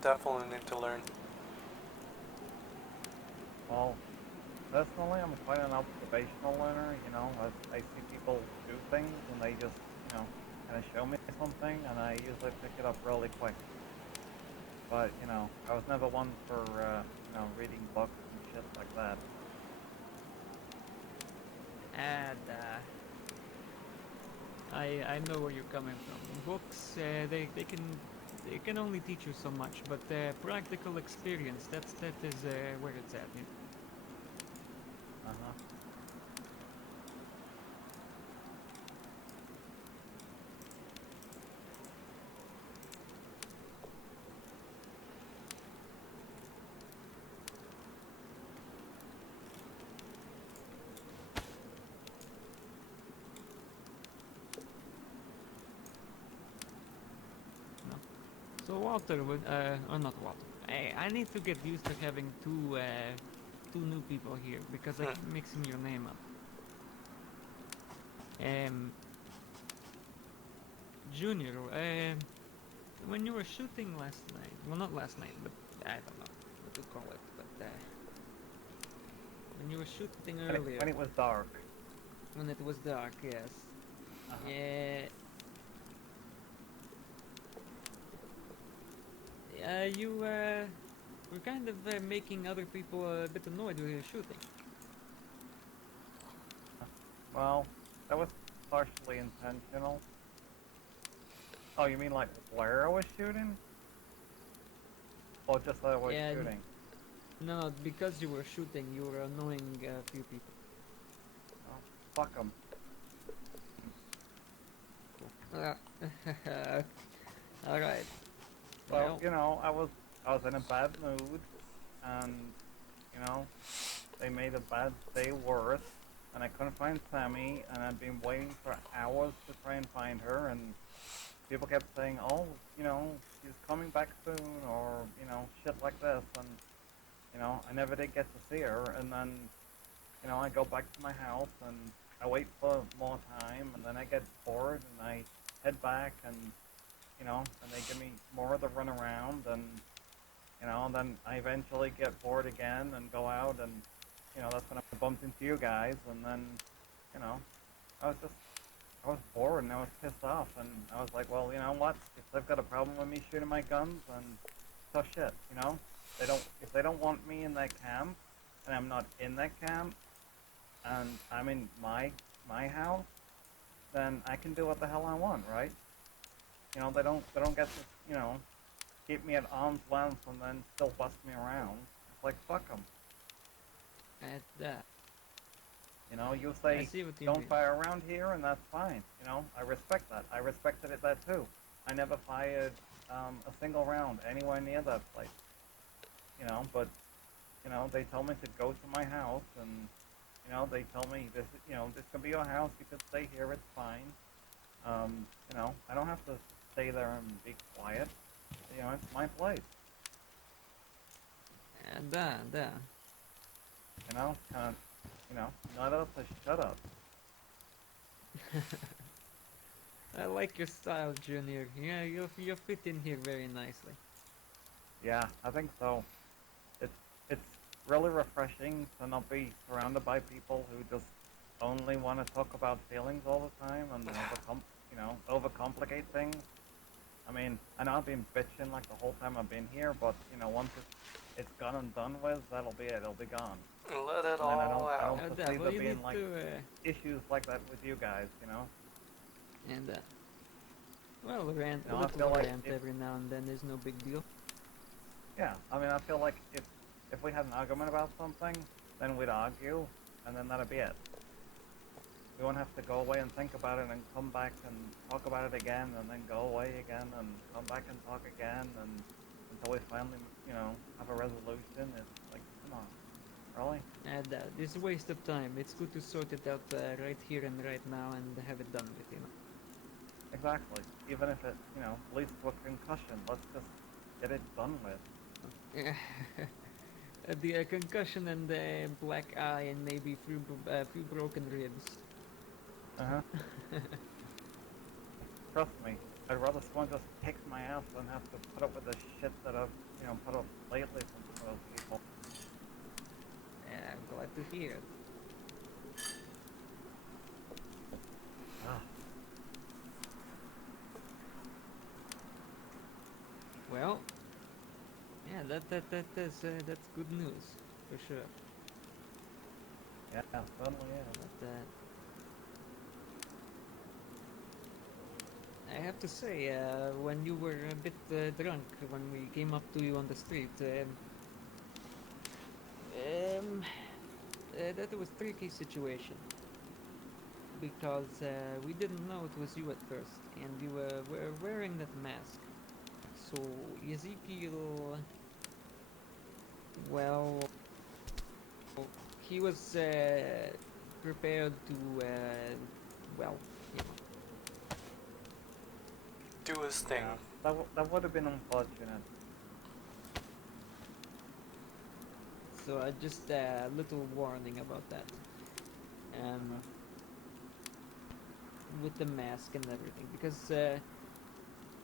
Definitely need to learn. Well, personally, I'm quite an observational learner, I see people do things and they just, kind of show me something and I usually pick it up really quick. But, I was never one for, reading books and shit like that. And I know where you're coming from. Books, they can only teach you so much, but practical experience, that is where it's at. You know? Uh-huh. No. So Walter would, or not Walter. I need to get used to having two new people here because I keep mixing your name up. Junior, when you were shooting last night, well, not last night, but I don't know what to call it, but when you were shooting earlier, When it was dark. when it was dark, yes. Uh-huh. You were kind of making other people a bit annoyed with your shooting. Well, that was partially intentional. Oh, you mean like where I was shooting? Or just that I was Yeah, shooting? no, because you were shooting, you were annoying a few people. Oh, fuck them. All right. Well, I was in a bad mood, and, they made a bad day worse, and I couldn't find Sammy, and I'd been waiting for hours to try and find her, and people kept saying, oh, she's coming back soon, or, shit like this, and, I never did get to see her, and then, I go back to my house, and I wait for more time, and then I get bored, and I head back, and, and they give me more of the run around, and, and then I eventually get bored again, and go out, and, that's when I bumped into you guys, and then, I was just, I was bored, and I was pissed off, and I was like, well, you know what, if they've got a problem with me shooting my guns, then tough shit, if they don't want me in that camp, and I'm not in that camp, and I'm in my house, then I can do what the hell I want, right? They don't get to, keep me at arm's length and then still bust me around. It's like, fuck them. At that. You I say, see what you don't mean. fire around here, and that's fine. I respect that. I respected that too. I never fired a single round anywhere near that place. But, they told me to go to my house and, You know, they tell me this, you know, this can be your house. You can stay here. It's fine. You know, I don't have to stay there and be quiet. You know, it's my place. Да. You know, it's kind of, you know, not up to shut up. I like your style, Junior. Yeah, you fit in here very nicely. Yeah, I think so. It's it's really refreshing to not be surrounded by people who just only want to talk about feelings all the time and you know, overcomplicate things. I mean, I know I've been bitching like the whole time I've been here, but you know, once it's gone and done with, that'll be it. It'll be gone. Let it And then all I don't out. Да, foresee well, there you need being like to, issues like that with you guys. You know. and well, You a know, I little feel like rant if every now and then is no big deal. yeah, I mean, I feel like if we had an argument about something, then we'd argue, and then that'd be it. We won't have to go away and think about it and come back and talk about it again and then go away again and come back and talk again and until we finally, you know, have a resolution. It's like, come on, really? And this is a waste of time. It's good to sort it out right here and right now and have it done with, you know. Exactly. Even if it, you know, leads to a concussion, let's just get it done with. Yeah. The concussion and the black eye and maybe few broken ribs. Uh-huh. Trust me, I'd rather someone just kicks my ass than have to put up with the shit that I've, you know, put up lately from some of those people. Yeah, I'm glad to hear it. Ah, Well, yeah, that's good news for sure. yeah, certainly is. But I have to say, when you were a bit drunk, when we came up to you on the street, um, that was tricky situation because we didn't know it was you at first, and you were wearing that mask. So Ezekiel, well, he was prepared to, well, you know. Do his thing. Yeah, that would have been unfortunate. So just a little warning about that. Um, Uh-huh. with the mask and everything, because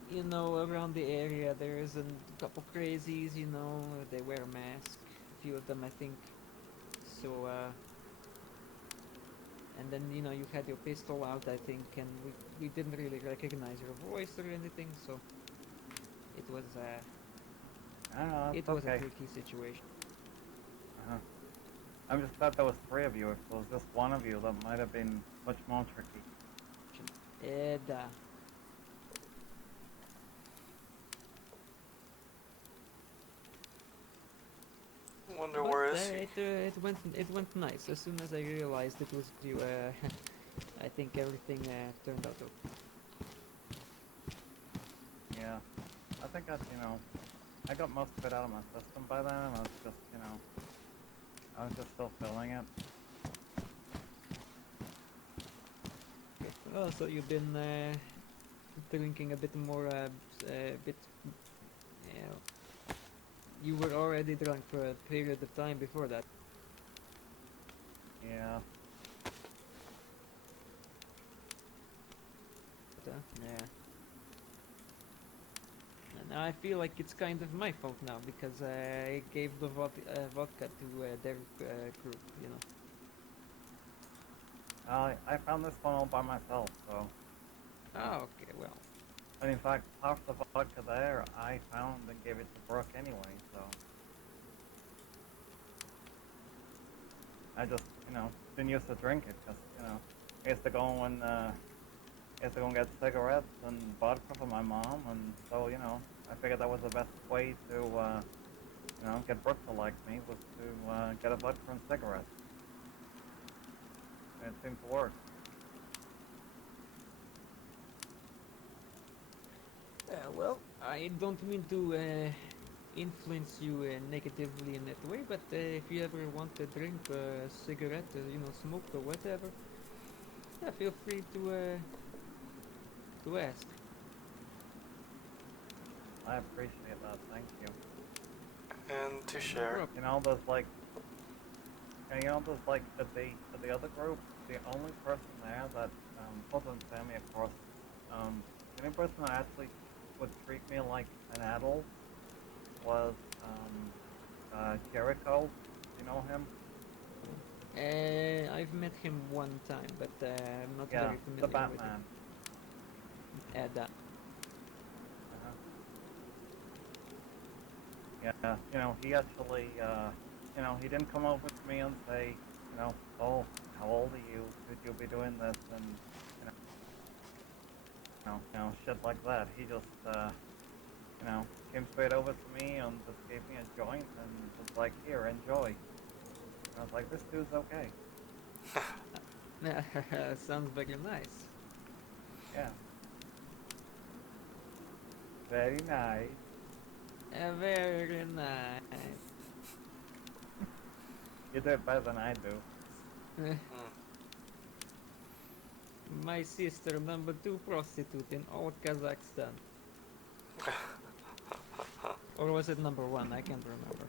you know, around the area there is a couple crazies. You know, they wear a mask. A few of them, I think. So, and then you know you had your pistol out, I think, and we didn't really recognize your voice or anything. So it was I don't know, it it's was a okay. tricky situation. Uh-huh. I'm just glad there was three of you. If there was just one of you, that might have been much more tricky. And Wonder but where is he? it went nice. As soon as I realized it was you, I think everything turned out okay. Yeah, I think you know, I got most of it out of my system by then, and I was just, you know, I was just still feeling it. Oh, so you've been drinking a bit more, bit. Yeah, you were already drunk for a period of time before that. Yeah, Yeah. And I feel like it's kind of my fault now because I gave the vodka to their group. You know. I found this one all by myself, so, you know. Oh, okay. Well. And in fact, half the vodka there I found and gave it to Brooke anyway, so I just, you know, didn't used to drink it because, you know, I used to go and get cigarettes and vodka for my mom, and so, you know, I figured that was the best way to, you know, get Brooke to like me was to get a vodka and cigarettes. And it seemed to work. Well, I don't mean to influence you negatively in that way, but if you ever want a drink, a cigarette, smoke or whatever, yeah, feel free to ask. I appreciate that. Thank you. And to No share. problem. You know, there's like at the other group, the only person there that, other than Sammy, of course, the only person that actually would treat me like an adult was, Jericho. You know him? I've met him one time, but I'm not Yeah, very the familiar with him. Batman. That. Uh-huh. Yeah, he actually, he didn't come over to me and say, oh, how old are you? Should you be doing this? And, shit like that. He just, came straight over to me and just gave me a joint and was like, here, enjoy. And I was like, this dude's okay. Sounds very nice. Yeah. Very nice. Very nice. You do it better than I do. My sister, number 2 prostitute in all Kazakhstan. Or was it number 1? I can't remember.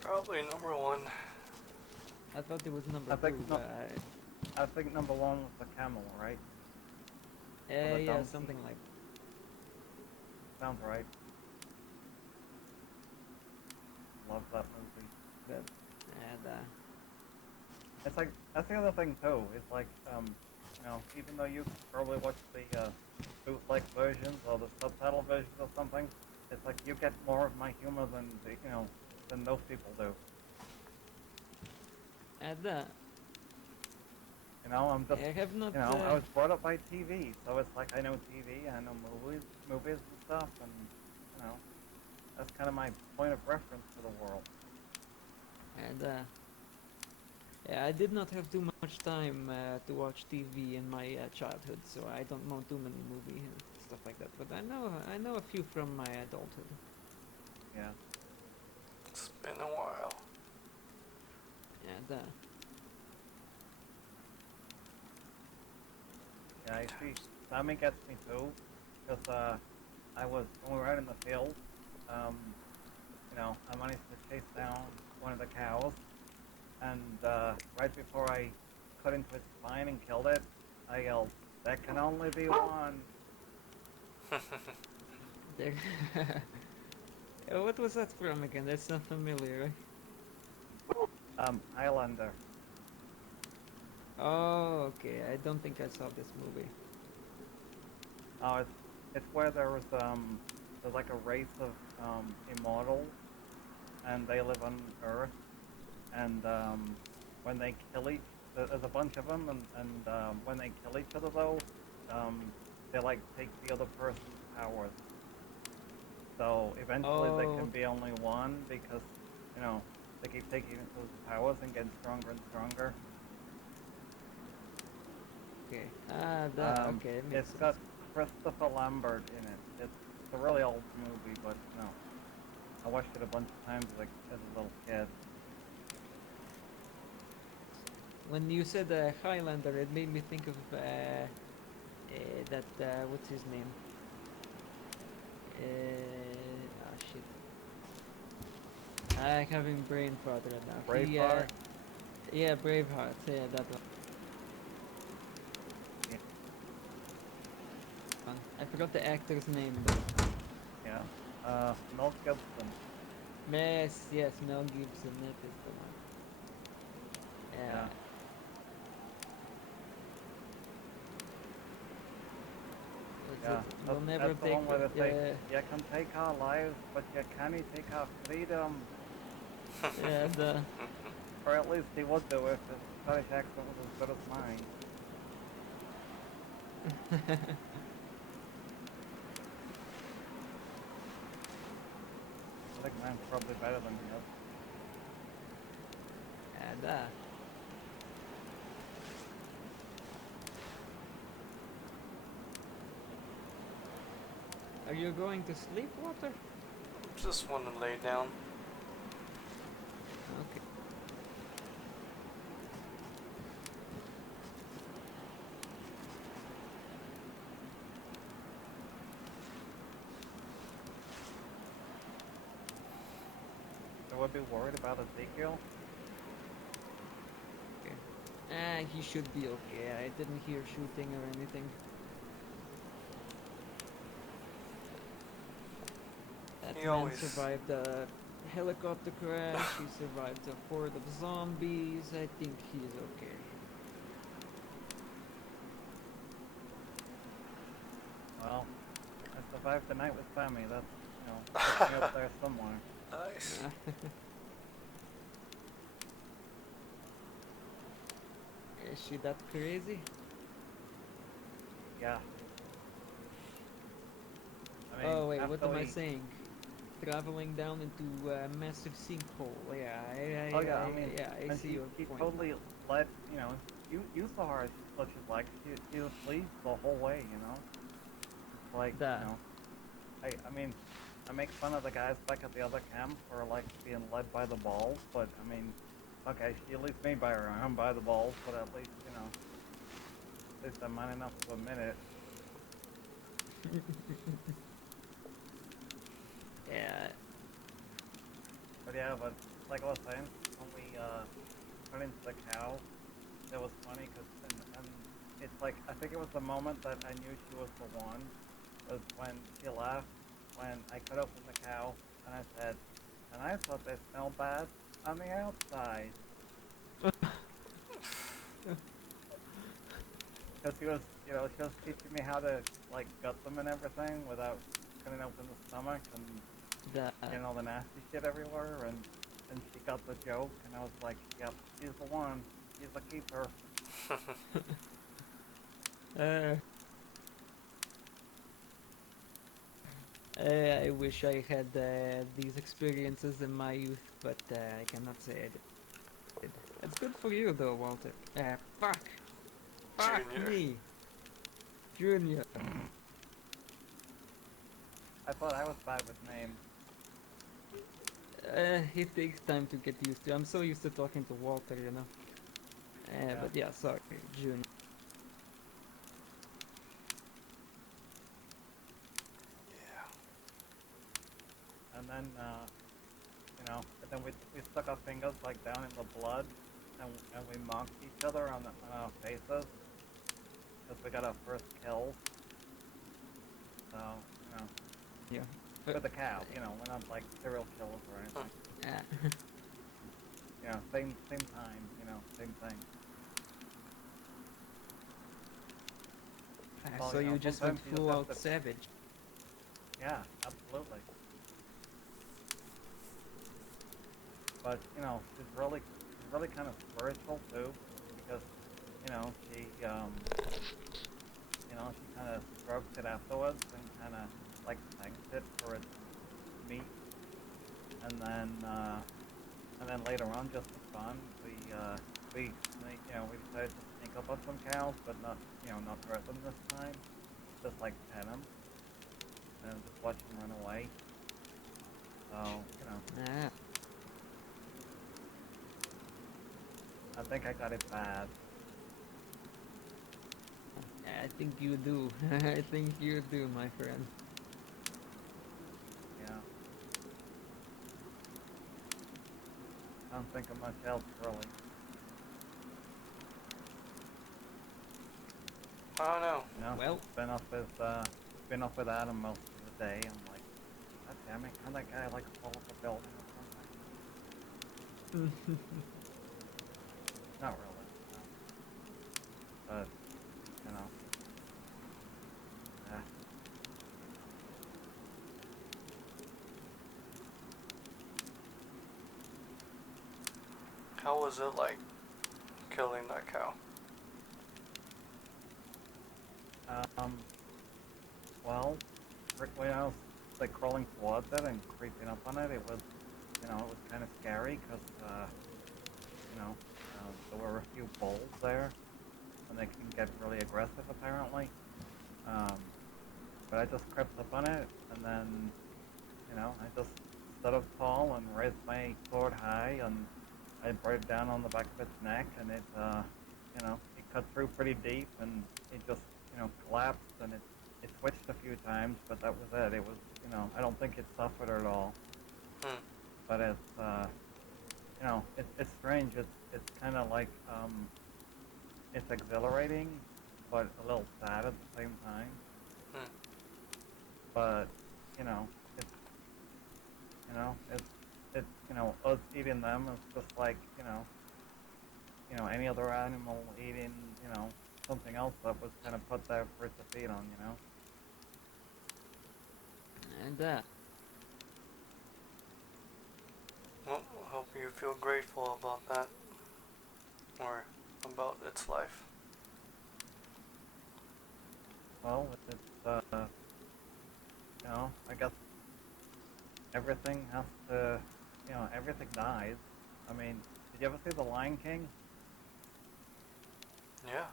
Probably number 1. I thought it was number I 2, think but I think number 1 was the camel, right? Or the yeah, donkey. something like. Sounds right. Love that movie. But and It's like, that's the other thing too. It's like, even though you probably watch the bootleg versions or the subtitle versions or something, it's like you get more of my humor than those people do. I'm just, I have not. I was brought up by TV, so it's like I know TV, I know movies and stuff, and that's kind of my point of reference for the world. Yeah, I did not have too much time to watch TV in my childhood, so I don't know too many movies and stuff like that. But I know a few from my adulthood. Yeah. It's been a while. And Yeah, I see. Sammy gets me too, because when we were out in the field, I managed to chase down one of the cows, and right before I cut into its spine and killed it, I yelled, "There can only be one." there. What was that from again? That's not familiar, right? Highlander. Oh, okay. I don't think I saw this movie. Oh, it's where there's like a race of immortals, and they live on Earth, and when they kill there's a bunch of them, and when they kill each other though, they like take the other person's powers. So eventually they Oh. can be only one because, they keep taking each other's powers and getting stronger and stronger. Okay. Okay. It makes It's sense. got Christopher Lambert in it. It's a really old movie, but I watched it a bunch of times as a little kid. When you said Highlander, it made me think of that what's his name? Shit. I'm having brain fart right now. Braveheart? Yeah, Braveheart. Yeah, that Yeah. one. I forgot the actor's name though. Yeah. Mel Gibson. Yes, Mel Gibson. That is the one. Yeah. Yeah. We'll never That's the take one where they say, the. you can take our lives, but you can't take our freedom. Yeah, Or at least he would do if his Scottish accent was as good as mine. I think mine's probably better than his. and Are you going to sleep, Walter? Just want to lay down. Okay. I would be worried about Ezekiel. He should be okay. I didn't hear shooting or anything. That He man always- survived a helicopter crash. He survived a horde of zombies. I think he's okay. Well, I survived the night with Sammy. That's, puts me up there somewhere. Nice. Is she that crazy? Yeah. I mean, Oh wait, what after am I we- saying? Traveling down into a massive sinkhole. Yeah, Oh yeah, I mean, I and see she, your she point. totally let, you saw her, what she's like, she was pleased the whole way, Like, That. I mean, I make fun of the guys back at the other camp for, like, being led by the balls, but, I mean, okay, she at least made by her arm by the balls, but at least, at least I'm man enough to admit it. Yeah. But yeah, but like I was saying, when we went into the cow, it was funny because, and it's like, I think it was the moment that I knew she was the one, was when she laughed, when I cut open the cow, and I said, and I thought they smelled bad on the outside. Because she was teaching me how to, like, gut them and everything without cutting open the stomach and That. getting all the nasty shit everywhere, and she got the joke, and I was like, yep, she's the one. She's the keeper. I wish I had these experiences in my youth, but I cannot say I did. It's good for you though, Walter. Fuck! Fuck Junior. me! Junior. I thought I was bad with names. It takes time to get used to. I'm so used to talking to Walter, you know. Yeah. But yeah, sorry, Junior. Yeah. And then, and then we stuck our fingers, like, down in the blood, and we mocked each other on our faces, because we got our first kills. So, Yeah. with the cow, we're not, like, serial killers or anything. Same time, same thing. Well, So you just went sometimes you full have out to- savage. Yeah, absolutely. But she's really kind of spiritual too, because she kind of strokes it afterwards and kind of like thanks it for its meat, and then later on, just for fun, we decided to sneak up on some cows, but not hurt them this time, just like pet them and just watch them run away. So Ah. I think I got it bad. I think you do. I think you do, my friend. Yeah. I don't think of much else really. I don't know. Well. Been off with Adam most of the day. I'm like, God damn it, can that guy like fall off a building or something? Not really. No. But yeah. How was it like killing that cow? Well, when I was like crawling towards it and creeping up on it, it was kind of scary because, there were a few bulls there, and they can get really aggressive apparently. But I just crept up on it, and then, I just stood up tall and raised my sword high, and I brought it down on the back of its neck, and it, it cut through pretty deep, and it just, collapsed, and it twitched a few times, but that was it. It was, I don't think it suffered at all. Hmm. But it's, it's strange. It's kind of like, it's exhilarating, but a little sad at the same time. Hmm. But, it's, us eating them is just like, any other animal eating, something else that was kind of put there for it to feed on, And Well, I hope you feel grateful about that, or about its life. Well, it's, I guess everything has to, everything dies. I mean, did you ever see The Lion King? Yeah.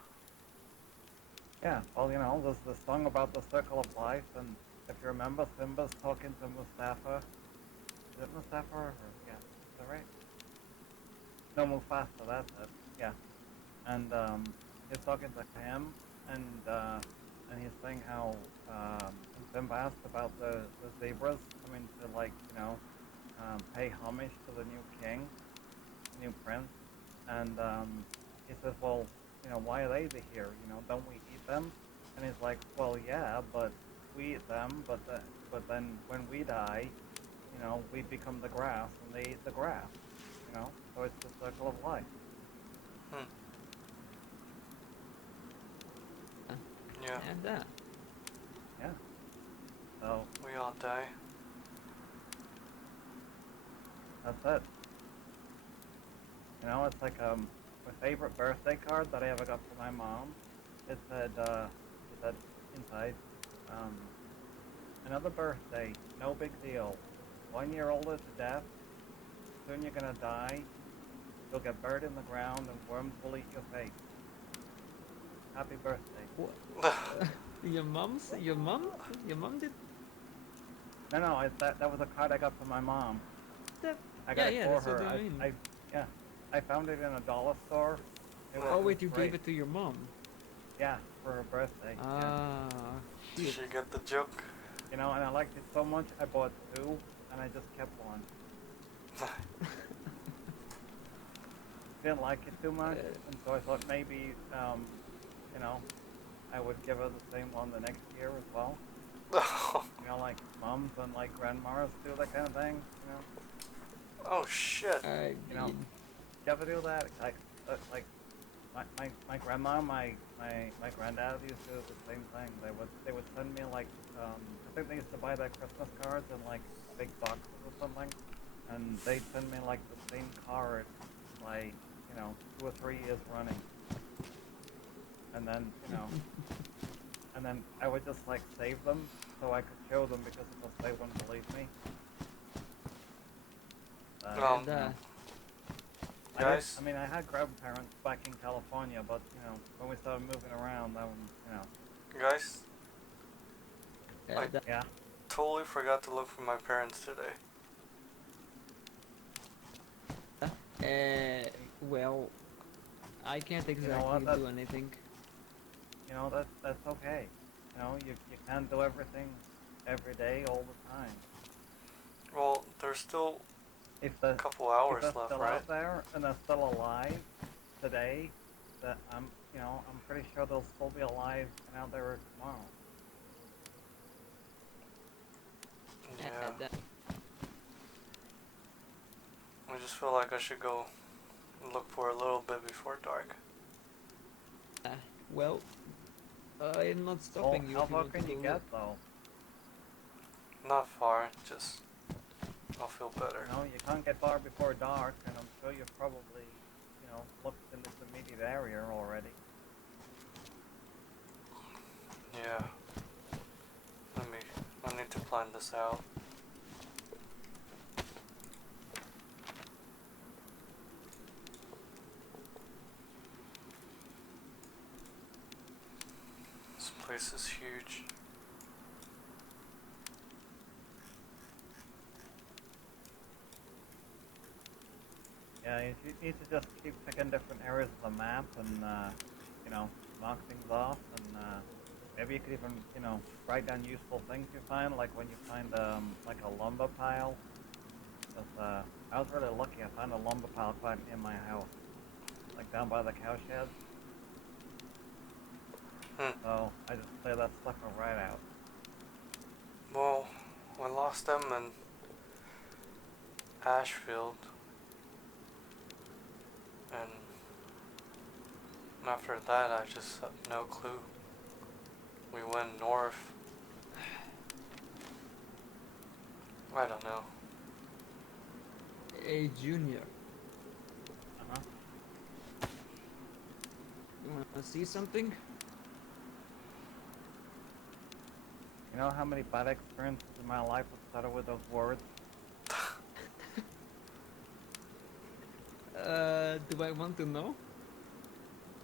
Yeah, well, there's the song about the circle of life, and if you remember, Simba's talking to Mustafa. Is it Mustafa? Or, yeah, is that right? No, Mufasa, that's it. Yeah. And he's talking to him, and he's saying how and Simba asked about the zebras coming to, like, pay homage to the new king, the new prince, and he says, well, why are they here? Don't we eat them? And he's like, well, yeah, but we eat them, but then when we die, we become the grass, and they eat the grass, so it's the circle of life. Hmm. Yeah. and Yeah. So We all die. that's it. It's like my favorite birthday card that I ever got from my mom. It said inside, um, another birthday, no big deal. 1 year older to death. Soon you're gonna die. You'll get buried in the ground and worms will eat your face. Happy birthday. your mom did No, that was a card I got from my mom. that. I got it for That's her. what I mean. Yeah, I found it in a dollar store. It Oh was wait, you great. gave it to your mom. Yeah, for her birthday. Ah, Did shit. she get the joke? And I liked it so much, I bought two, and I just kept one. Didn't like it too much, and so I thought maybe, I would give her the same one the next year as well. Like moms and like grandmas do that kind of thing. Oh shit. I You know, mean, Did you ever do that? Like my grandma, my granddad used to do the same thing. They would send me like I think they used to buy their Christmas cards in like big boxes or something, and they'd send me like the same card like 2 or 3 years running, and then and then I would just like save them so I could show them because they wouldn't believe me. Um, and Guys? I had grandparents back in California, but when we started moving around, that one, Guys, and, yeah. totally forgot to look for my parents today. well, I can't exactly what, do anything. That's okay. You can't do everything every day all the time. Well, there's still If a couple hours they're left, still right? out there and they're still alive today, that I'm pretty sure they'll still be alive and out there tomorrow. Yeah. And, I just feel like I should go look for a little bit before dark. well, I'm not stopping you How if you far want to can you go get look. though? Not far, just I'll feel better. You can't get far before dark, and I'm sure you've probably looked in this immediate area already. Yeah. I need to plan this out. This place is huge. Yeah, you need to just keep picking different areas of the map and, you know, knock things off, and maybe you could even, you know, write down useful things you find, like when you find, like a lumber pile. 'Cause, I was really lucky. I found a lumber pile quite near my house, like down by the cowshed. Hmm. So I just clear that sucker right out. Well, I lost them in Ashfield, and after that I just had no clue. We went north. I don't know. Hey, Junior, Uh-huh. you wanna see something? You know how many bad experiences in my life have started with those words? Do I want to know?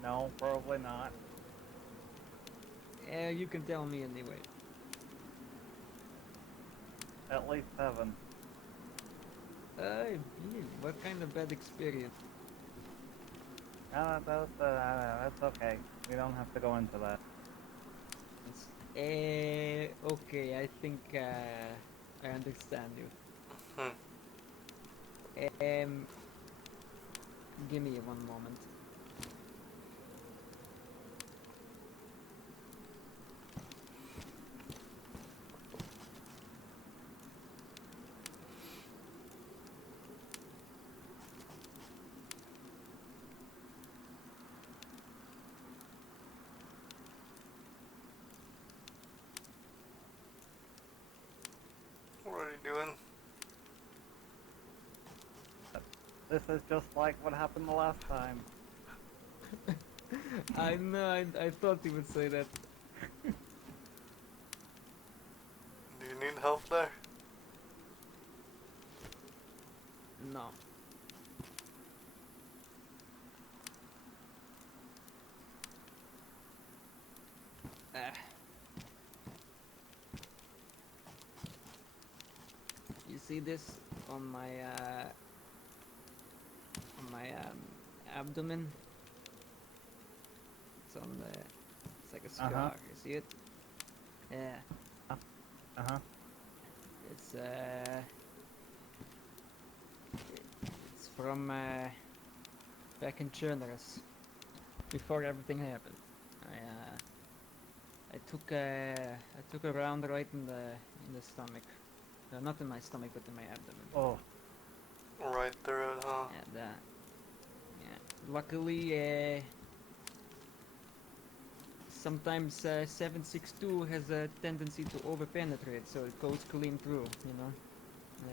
No, probably not. You can tell me anyway. At least 7. What kind of bad experience? That's okay. We don't have to go into that. Okay, I think I understand you. Hmm. Um, give me one moment. What are you doing? This is just like what happened the last time. I know, I thought you would say that. Do you need help there? No. Ah. You see this on my abdomen? It's on the, it's like a scar. Uh-huh. You see it? Yeah. Uh-huh. It's it's from back in Cherners, before everything happened. I took a round right in the stomach. Not in my stomach, but in my abdomen. Oh, Right through it, huh? And yeah. Luckily, sometimes 762 has a tendency to overpenetrate, so it goes clean through. You know,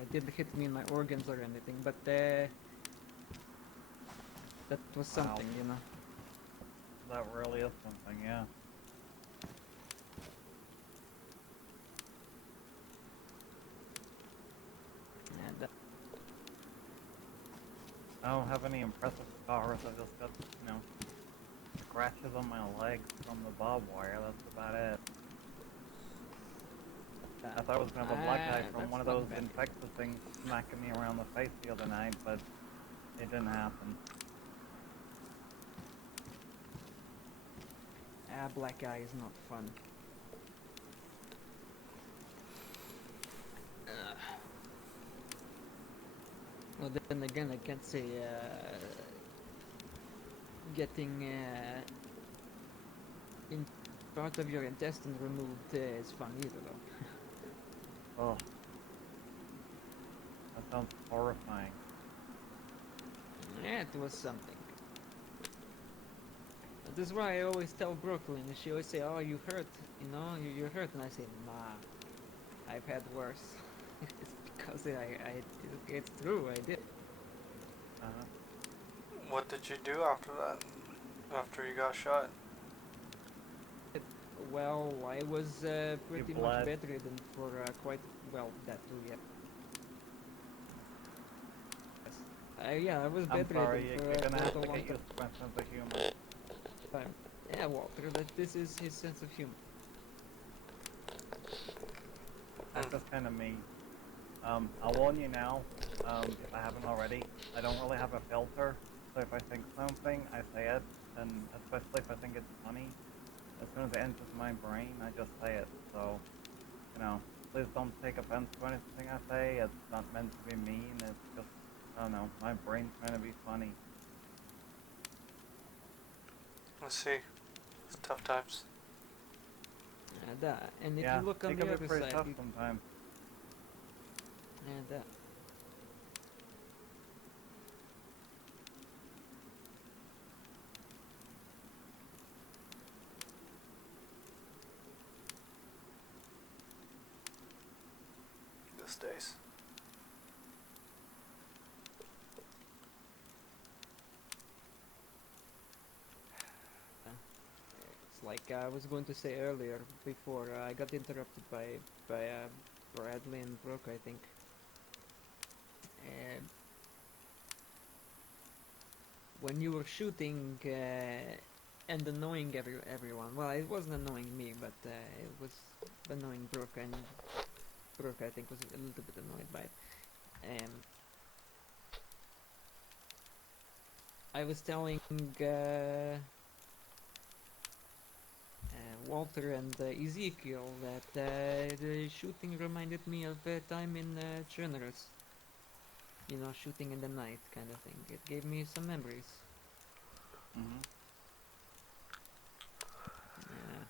it didn't hit me in my organs or anything, but that was something, wow. you know. That really is something, yeah. And I don't have any impressive scars. I just got, you know, scratches on my legs from the barbed wire. That's about it. I thought I was gonna have a black eye from that's one of not those bad. infected things smacking me around the face the other night, but it didn't happen. Black eye is not fun. Well, then again, I can't say getting in part of your intestine removed is fun either, though. Oh, that sounds horrifying. Yeah, it was something. This is why I always tell Brooklyn. She always say, "Oh, you hurt, you know, you're hurt," and I say, "Nah, I've had worse." It's because it's true. I did. Uh-huh. What did you do after that? After you got shot? Well, I was pretty much bled. bedridden for quite well that too. Yeah. Yeah, I was I'm bedridden sorry, for you're gonna have quite to a long get used to my sense of humor. time. Yeah, Walter, that this is his sense of humor. That's just kind of me. I'll warn you now, if I haven't already. I don't really have a filter, so if I think something, I say it, and especially if I think it's funny, as soon as it enters my brain, I just say it. So, please don't take offense to anything I say. It's not meant to be mean. It's just, I don't know, my brain's trying to be funny. Let's see. It's tough times. And if Yeah, you look on it can the be other pretty side, tough sometimes. and These days. it's like I was going to say earlier before I got interrupted by Bradley and Brooke, I think. Uh, when you were shooting and annoying everyone, well, it wasn't annoying me, but it was annoying Brooke, and Brooke, I think, was a little bit annoyed by it. I was telling Walter and Ezekiel that the shooting reminded me of a time in Chernarus. You know, shooting in the night kind of thing. It gave me some memories. Mm-hmm. Yeah.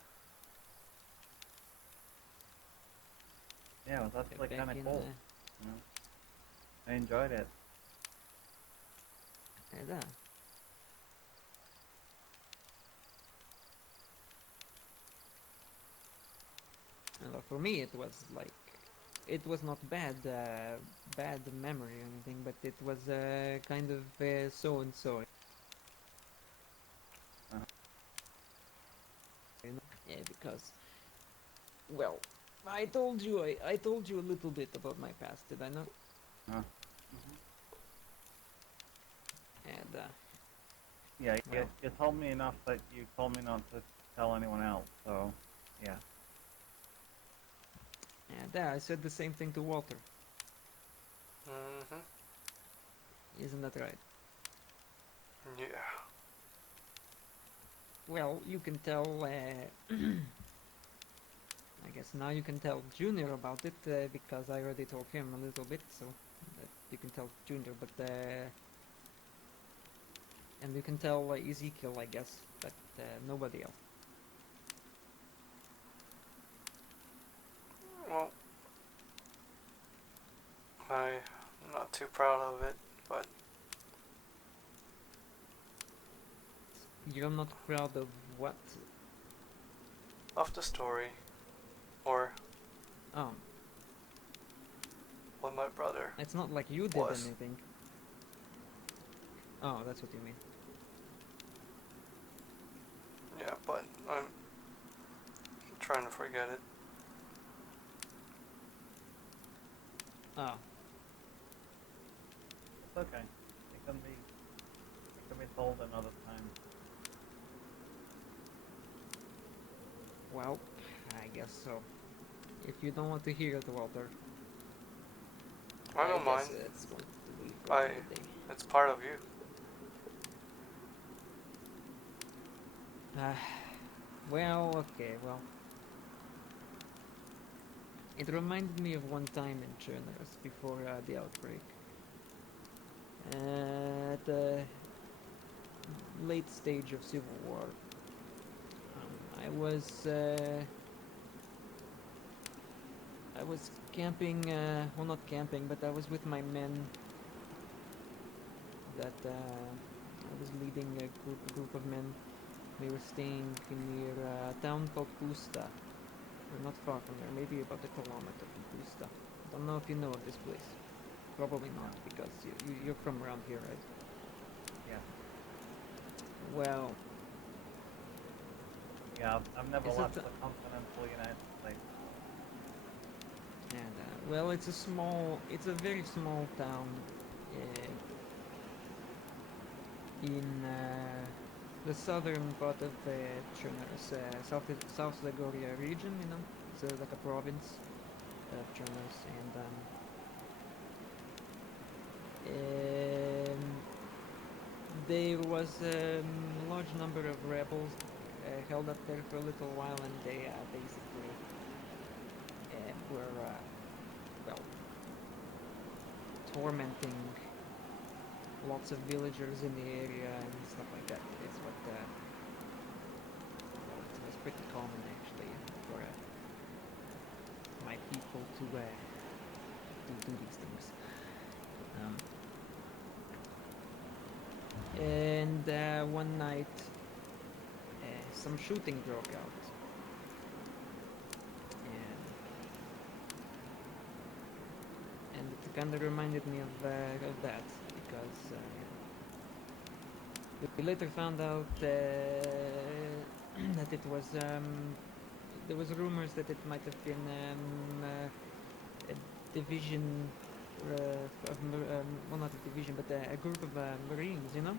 Yeah, it was actually Back kind of in cool. I enjoyed it. yeah. Well, for me, it was like it was not bad memory or anything, but it was kind of so and so. Uh-huh. You know? Yeah, because well, I told you a little bit about my past, did I not? Mm-hmm. And Yeah, well, you told me enough that you told me not to tell anyone else, so, yeah. and I said the same thing to Walter. Mm-hmm. Isn't that right? Yeah. Well, you can tell. I guess now you can tell Junior about it because I already told him a little bit, so that you can tell Junior. But and you can tell Ezekiel, I guess, but nobody else. Well, I'm not too proud of it, but You're not proud of what? of the story, or Oh, what my brother it's not like you did was. anything. Oh, that's what you mean. Yeah, but I'm trying to forget it. Oh, It's okay. It can be told another time. well, I guess so. If you don't want to hear it, Walter, I don't mind. guess it's going to be for another day. It's part of you. Uh, well, okay, well. It reminded me of one time in Chernarus before the outbreak. At the late stage of Civil War, I was camping. Well, not camping, but I was with my men. That I was leading a group of men. We were staying near a town called Pusta. We're not far from there, maybe about a kilometer from Pusta. Don't know if you know of this place. Probably not, because you're from around here, right? Yeah. Well, Yeah, I've never it's left the continental United States. and well, it's a very small town in the southern part of Chernarus, South Zagoria region. You know, it's like a province of Chernarus, and there was a large number of rebels held up there for a little while, and they basically were, well, tormenting lots of villagers in the area and stuff like that. It's what, well, it was pretty common actually for my people to do these things. And one night, some shooting broke out. And it kind of reminded me of that, because we later found out that it was, there was rumors that it might have been a division of, well, not a division, but a group of Marines, you know?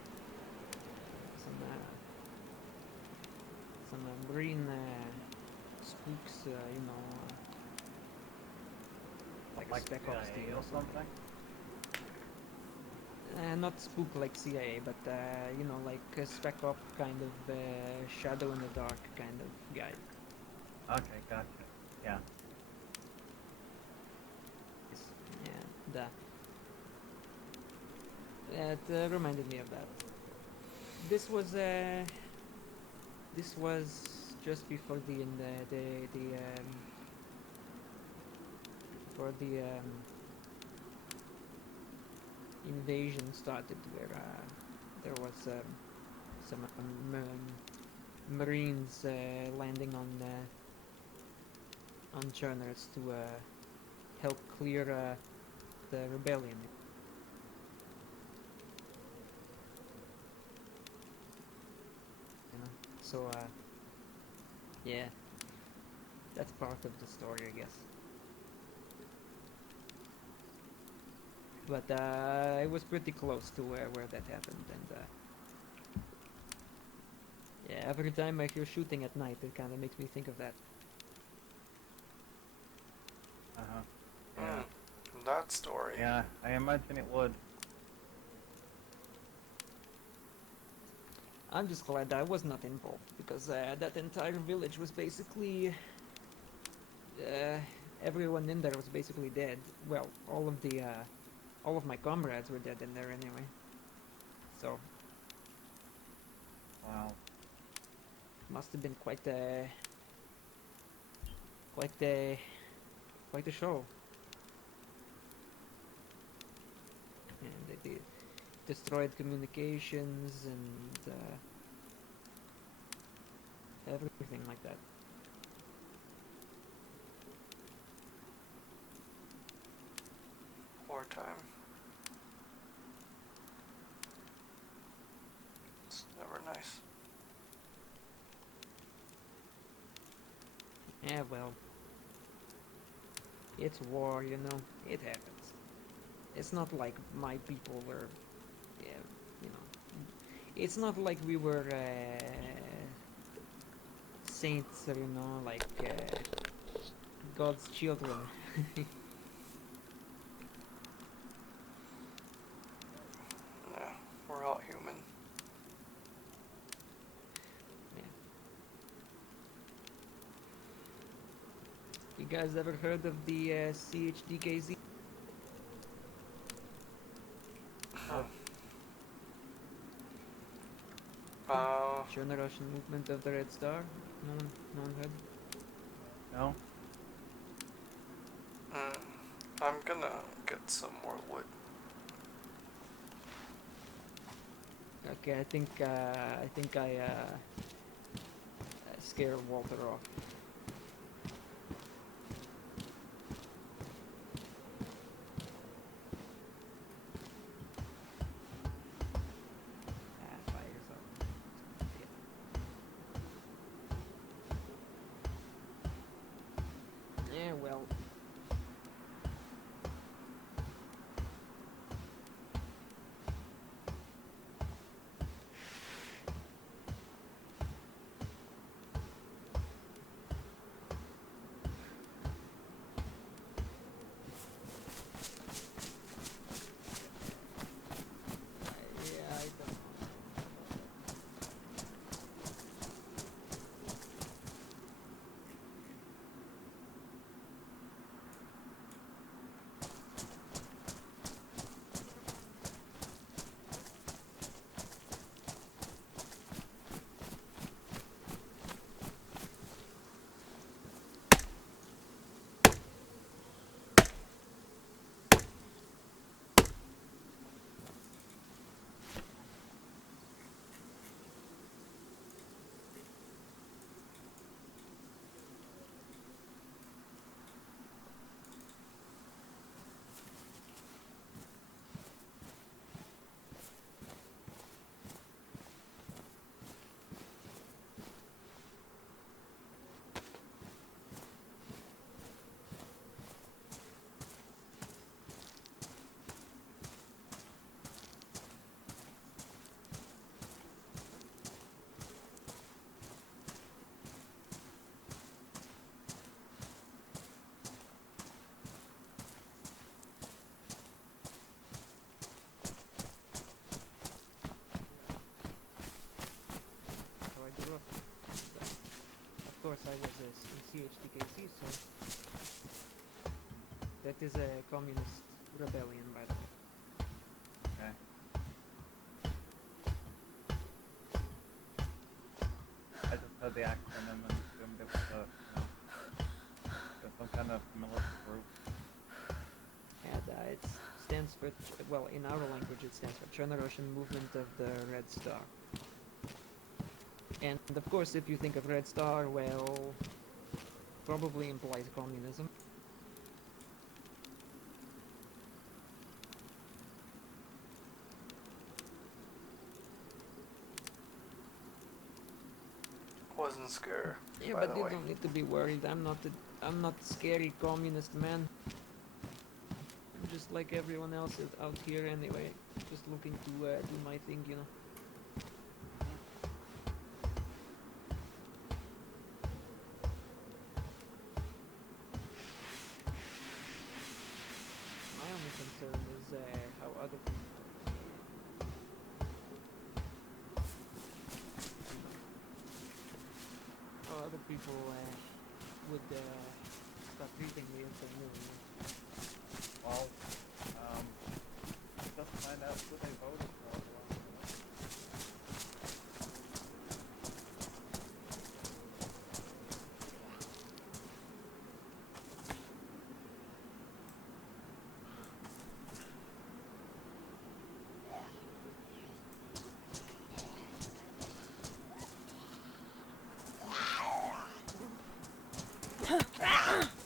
Some Marine spooks, you know, like a Spec Ops CIA team or something? Not spook like CIA, but you know, like a Spec Op kind of shadow in the dark kind of guy. Okay, gotcha. Yeah. Yeah, that reminded me of that. This was just before the before the invasion started, where there was some Marines landing on Cherners to help clear the rebellion. You know, so yeah, that's part of the story, I guess. But it was pretty close to where that happened, and yeah, every time I hear shooting at night, it kind of makes me think of that. Uh-huh. Yeah. That story. Yeah, I imagine it would. I'm just glad I was not involved, because that entire village was basically everyone in there was basically dead. Well, all of my comrades were dead in there anyway. So Wow. must have been quite a quite a show. And they destroyed communications and everything like that. Wartime. It's never nice. Yeah, well, it's war, you know. It happens. It's not like my people were, yeah, you know. It's not like we were saints, or, you know, like God's children. Yeah, we're all human. Yeah. You guys ever heard of the CHDKZ? Huh. Uh, Generation Movement of the Red Star? No one heard? No? I'm gonna get some more wood. Okay, I think I scared Walter off. Fire's up. Yeah, well. is a communist rebellion, by the way. Okay. I just heard the acronym and assumed it was some kind of militant group. And it stands for, well, in our language it stands for Trans-Russian Movement of the Red Star. And of course, if you think of Red Star, well, probably implies communism. Wasn't scared. Yeah, by but the you way. don't need to be worried. I'm not scary communist man. I'm just like everyone else out here anyway. Just looking to do my thing, you know. My only concern is how other people would start treating me if they knew. You know? Well, just find out who they voted for.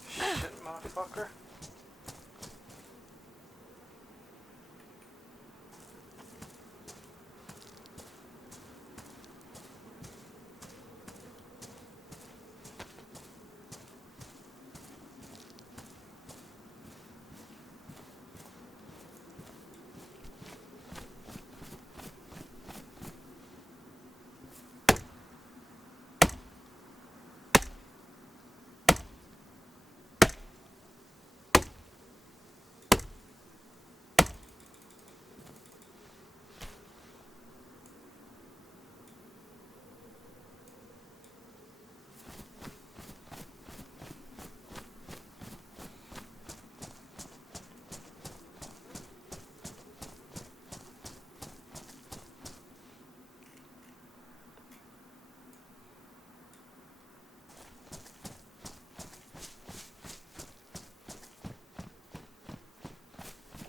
Shit, motherfucker.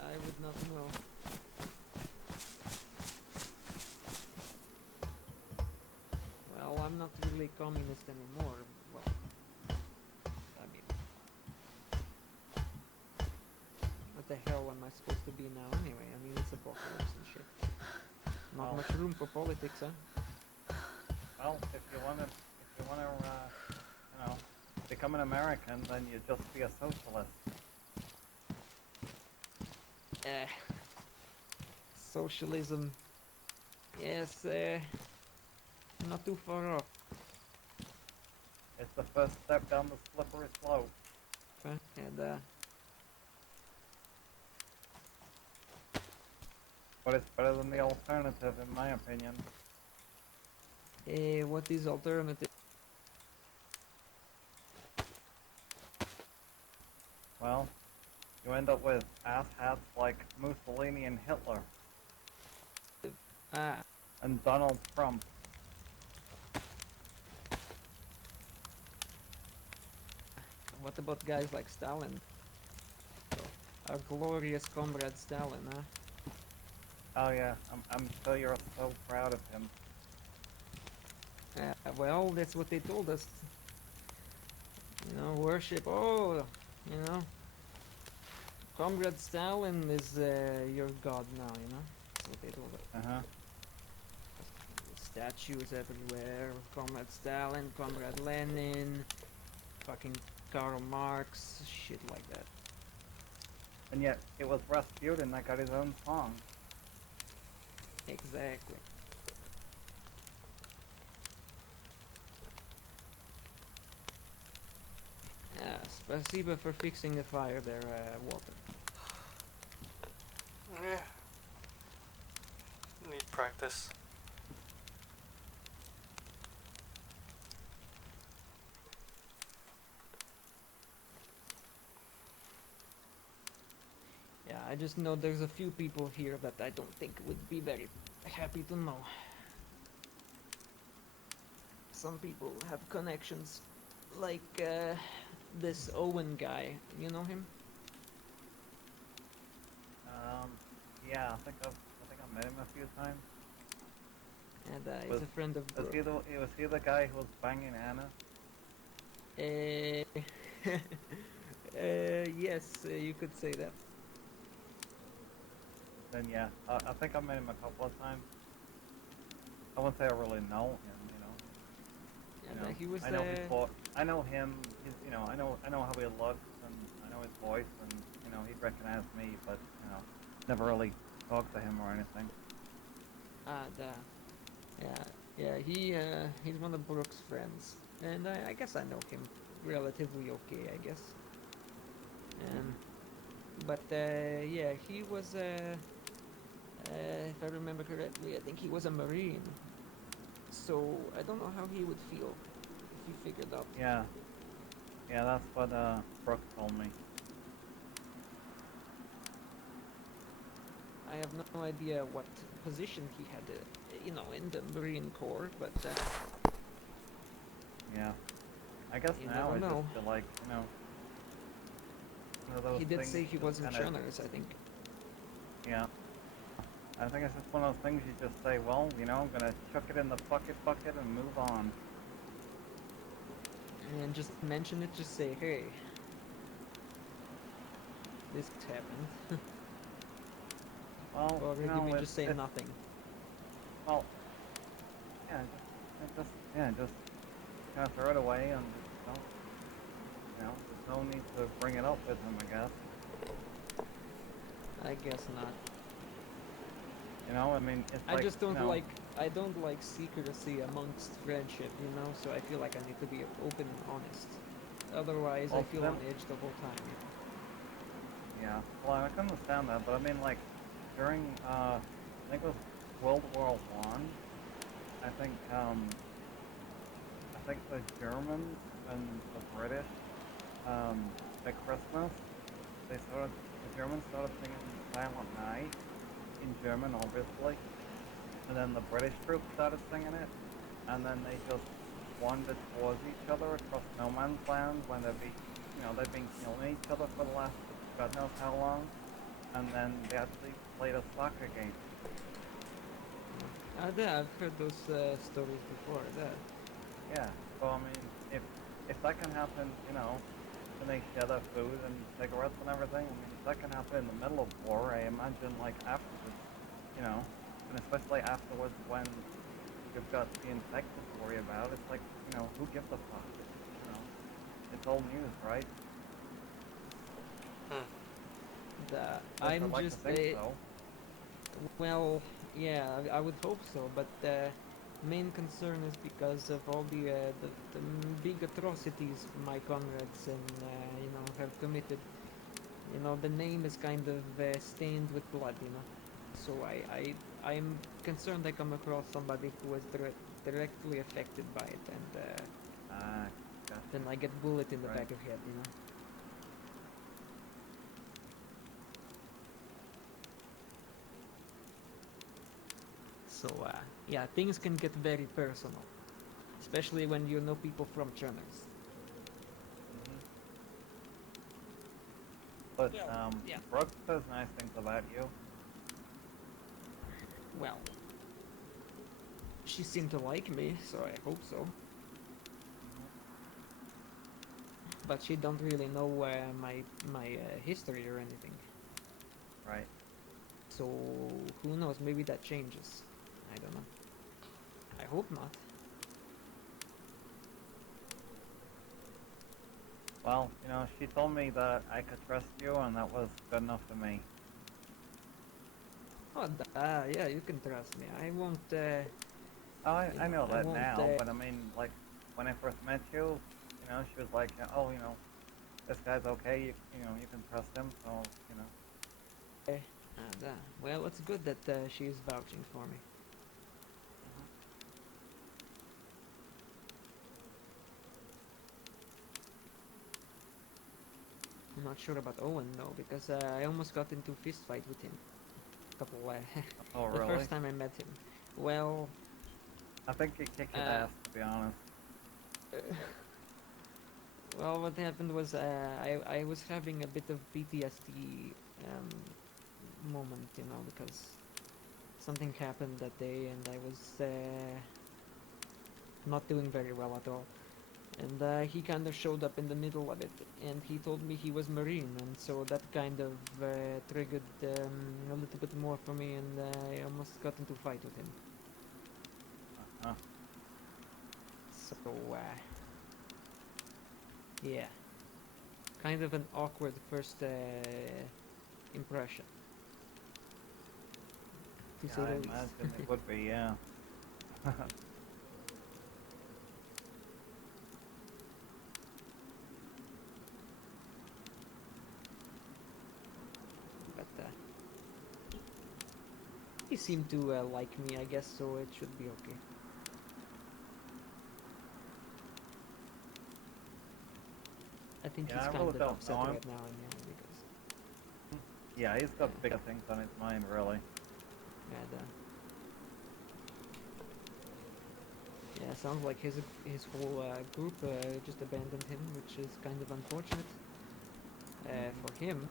I would not know. Well, I'm not really communist anymore. Well, I mean, what the hell am I supposed to be now anyway? I mean, it's apocalypse and shit. Not Well. much room for politics, huh? Well, if you wanna, become an American, then you just be a socialist. Socialism. Yes, not too far off. It's the first step down the slippery slope. And, But it's better than the alternative, in my opinion. what is alternative? Well, you end up with asshats like Mussolini and Hitler, Ah, and Donald Trump. what about guys like Stalin? Our glorious comrade Stalin, huh? Oh yeah, I'm sure you're so proud of him. Well, that's what they told us. You know, worship. Oh, you know, Comrade Stalin is your god now. You know, that's what they told us. Uh-huh. Statues everywhere. Comrade Stalin, Comrade Lenin, fucking Karl Marx, shit like that. And yet, it was Rasputin that got his own song. Exactly. Spasiba for fixing the fire there, Walter. Yeah. Need practice. just know there's a few people here that I don't think would be very happy to know. Some people have connections, like this Owen guy. You know him? Um, yeah, I think I met him a few times. And he's Was a friend of was Brooke. was he the guy who was banging Anna? Uh, yes, you could say that. Then yeah, I think I met him a couple of times. I wouldn't say I really know him, you know. And he was I know his voice. I know him. His, I know how he looks, and I know his voice, and he'd recognize me, but never really talked to him or anything. the he's one of Brooke's friends, and I guess I know him relatively okay, I guess. Um, but yeah, he was if I remember correctly, I think he was a Marine. So I don't know how he would feel if he figured out. Yeah, yeah, that's what Brooke told me. I have no idea what position he had, in the Marine Corps, but Yeah, I guess you now never I just know. feel like one of those He did things say he just was in kind of Channers, I think. yeah. I think it's just one of those things you just say, well, I'm gonna chuck it in the bucket and move on. And just mention it, just say, hey, this happened. Well, Or you mean just say it's nothing? well, yeah, just kind of throw it away and don't, there's no need to bring it up with him, I guess. I guess not. I mean, it's I like, just I don't like secrecy amongst friendship, so I feel like I need to be open and honest. Otherwise, I well, feel on edge the whole time. yeah, well, I can understand that, but I mean, like, during, I think it was World War One, I think, I think the Germans and the British, at Christmas, the Germans started singing Silent Night in German, obviously, and then the British troops started singing it, and then they just wandered towards each other across no man's land when they've been killing each other for the last God knows how long, and then they actually played a soccer game. Yeah, I've heard those stories before. Yeah, so I mean, if that can happen, when they share their food and cigarettes and everything, I mean, if that can happen in the middle of war, I imagine, like, afterwards, and especially afterwards when you've got the infected to worry about, it's like, who gives a fuck? It's old news, right? Hmm. At least I'd I'm like to just think so. well, yeah, I would hope so, but main concern is because of all the big atrocities my comrades and have committed. The name is kind of stained with blood. So I'm concerned I come across somebody who was directly affected by it, and Ah, gotcha. then I get bullet in the Right. back of head. So yeah, things can get very personal, especially when you know people from Cherners. Hmm. But Well, yeah. Brooke says nice things about you. Well, she seemed to like me, so I hope so. But she don't really know my history or anything. Right. So who knows? Maybe that changes. I don't know. I hope not. Well, she told me that I could trust you, and that was good enough for me. Oh, yeah, you can trust me. I won't. Oh, I know I that won't. now, but I mean, like, when I first met you, she was like, oh, this guy's okay, you can trust him, so, Well, it's good that she's vouching for me. I'm not sure about Owen though, because I almost got into a fist fight with him. Couple Oh, the really? first time I met him. Well, I think he kicked his uh, ass, to be honest. well, what happened was I was having a bit of PTSD moment, you know, because something happened that day and I was not doing very well at all. And he kind of showed up in the middle of it, and he told me he was Marine, and so that kind of triggered a little bit more for me, and I almost got into a fight with him. Uh-huh. So, yeah, kind of an awkward first impression, to Yeah, say I the least. imagine it would be, yeah. But he seemed to like me, I guess, so it should be okay. I think Yeah, he's I kind really of don't upset know him. right now, anyway, because Yeah, he's got uh, bigger things on his mind, really. yeah, yeah, sounds like his whole group just abandoned him, which is kind of unfortunate Hmm. for him.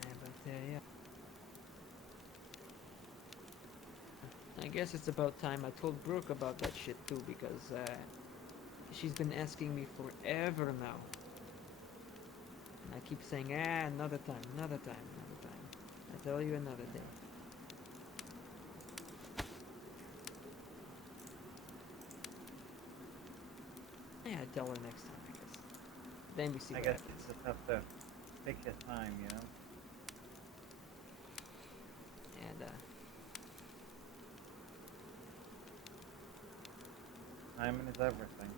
But yeah, I guess it's about time I told Brooke about that shit too, because she's been asking me forever now. And I keep saying, another time, another time, another time. I tell you another day. Yeah, I tell her next time, I guess. Then we see I what guess you happens. just have to take your time, you know? And Timing is everything.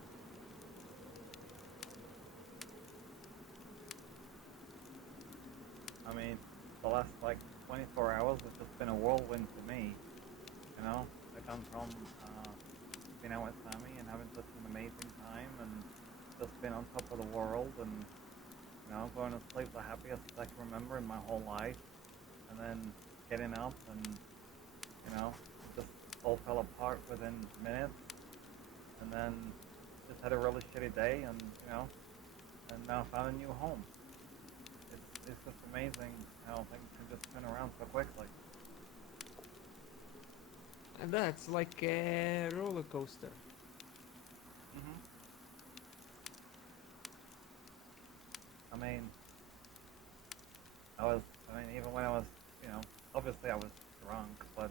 I mean, the last, like, 24 hours has just been a whirlwind for me, you know? I've gone from, being out with Sammy and having such an amazing time and just being on top of the world and, you know, going to sleep the happiest I can remember in my whole life. And then getting up and, you know, just all fell apart within minutes. And then just had a really shitty day and, you know, and now found a new home. It's just amazing how things can just turn around so quickly. that's like a roller coaster. Hmm. I mean, even when I was, you know, obviously I was drunk, but,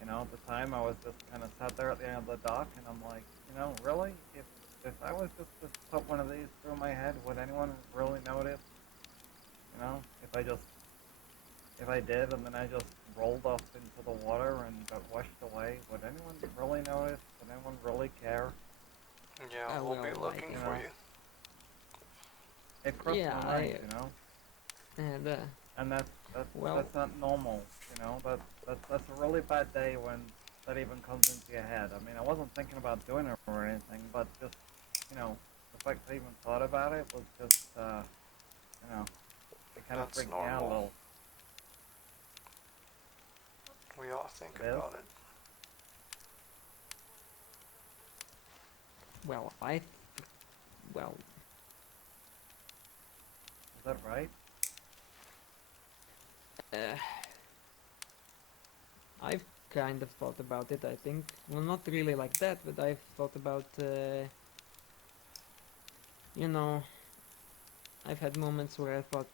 you know, at the time I was just kind of sat there at the end of the dock and I'm like, you know, really? If I was just to put one of these through my head, would anyone really notice? You know, if I did and then I just rolled off into the water and got washed away, would anyone really notice? Would anyone really care? Yeah, I we'll be will, I looking You think. for know, you. it crossed Yeah, my mind, I you know, and and that's well, not normal, you know. That's a really bad day when that even comes into your head. I mean, I wasn't thinking about doing it or anything, but just, you know, the fact I even thought about it was just, you know, it kind of That's freaked me out a normal. little. We all think It is. about it. well, well, Is that right? uh, I've kind of thought about it. I think, well, not really like that, but I've thought about, you know, I've had moments where I thought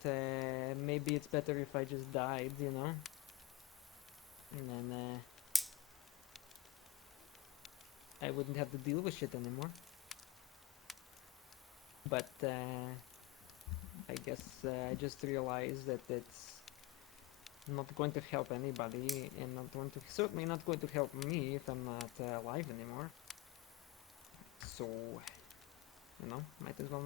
maybe it's better if I just died, you know, and then I wouldn't have to deal with shit anymore. But I guess I just realized that it's not going to help anybody, and not going to certainly not going to help me if I'm not alive anymore. So, you know, might as well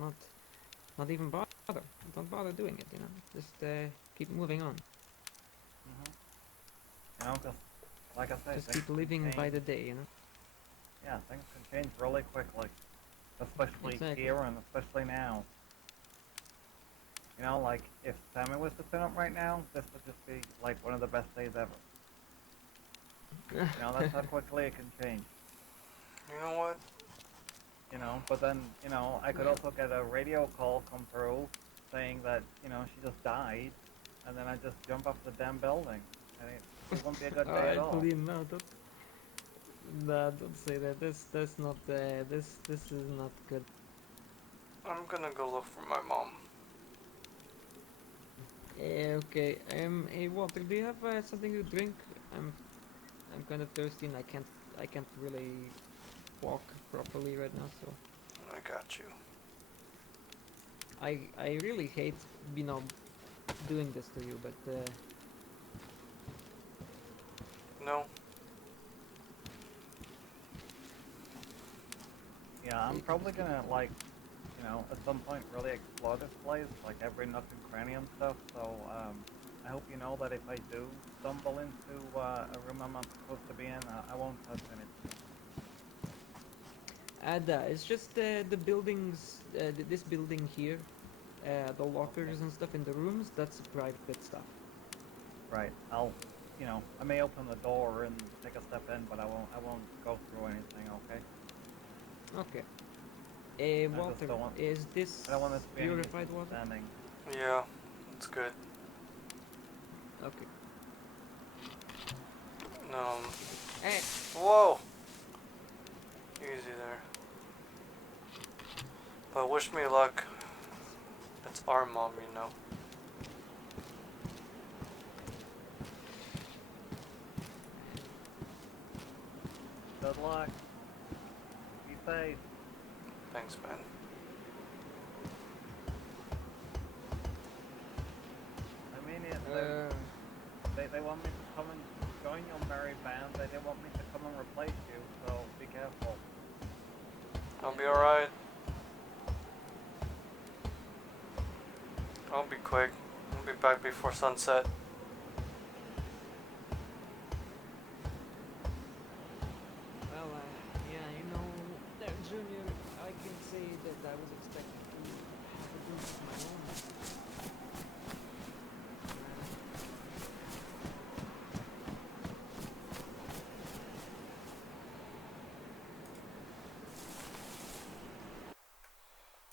not even bother. Don't bother doing it, you know. Just keep moving on. Hmm. You know, because like I say, Just things keep can living by change. the day, you know. Yeah, things can change really quickly, especially Exactly. here and especially now. You know, like if Sammy was to turn up right now, this would just be like one of the best days ever. You know, that's how quickly it can change. You know what? You know, but then, you know, I could Yeah. also get a radio call come through saying that, you know, she just died, and then I just jump off the damn building. And it wouldn't be a good day at I all. believe no, don't. No, don't say that. That's not. This is not good. I'm gonna go look for my mom. Okay. Hey, Walter, do you have something to drink? I'm I'm kind of thirsty and I can't really walk properly right now. So I got you. I really hate, you know, doing this to you, but No? Yeah, I'm you can probably just give it gonna, to me. like, you know, at some point really explore this place, like every nook and cranny and stuff, so, I hope you know that if I do stumble into, a room I'm not supposed to be in, I won't touch anything. It's just the buildings, this building here, the Okay. lockers and stuff in the rooms. That's private stuff. Right. You know, I may open the door and take a step in, but I won't go through anything, okay? Okay. I just Walter, don't want, is I don't want this this to be any purified water? misunderstanding. Yeah, it's good. Okay. Um, Eh, whoa! Easy there. But wish me luck. It's our mom, you know. Good luck. Be safe. Thanks, man. I mean, uh, they want me to come and join your merry band. They didn't want me to come and replace you, so be careful. I'll be alright. I'll be quick. I'll be back before sunset.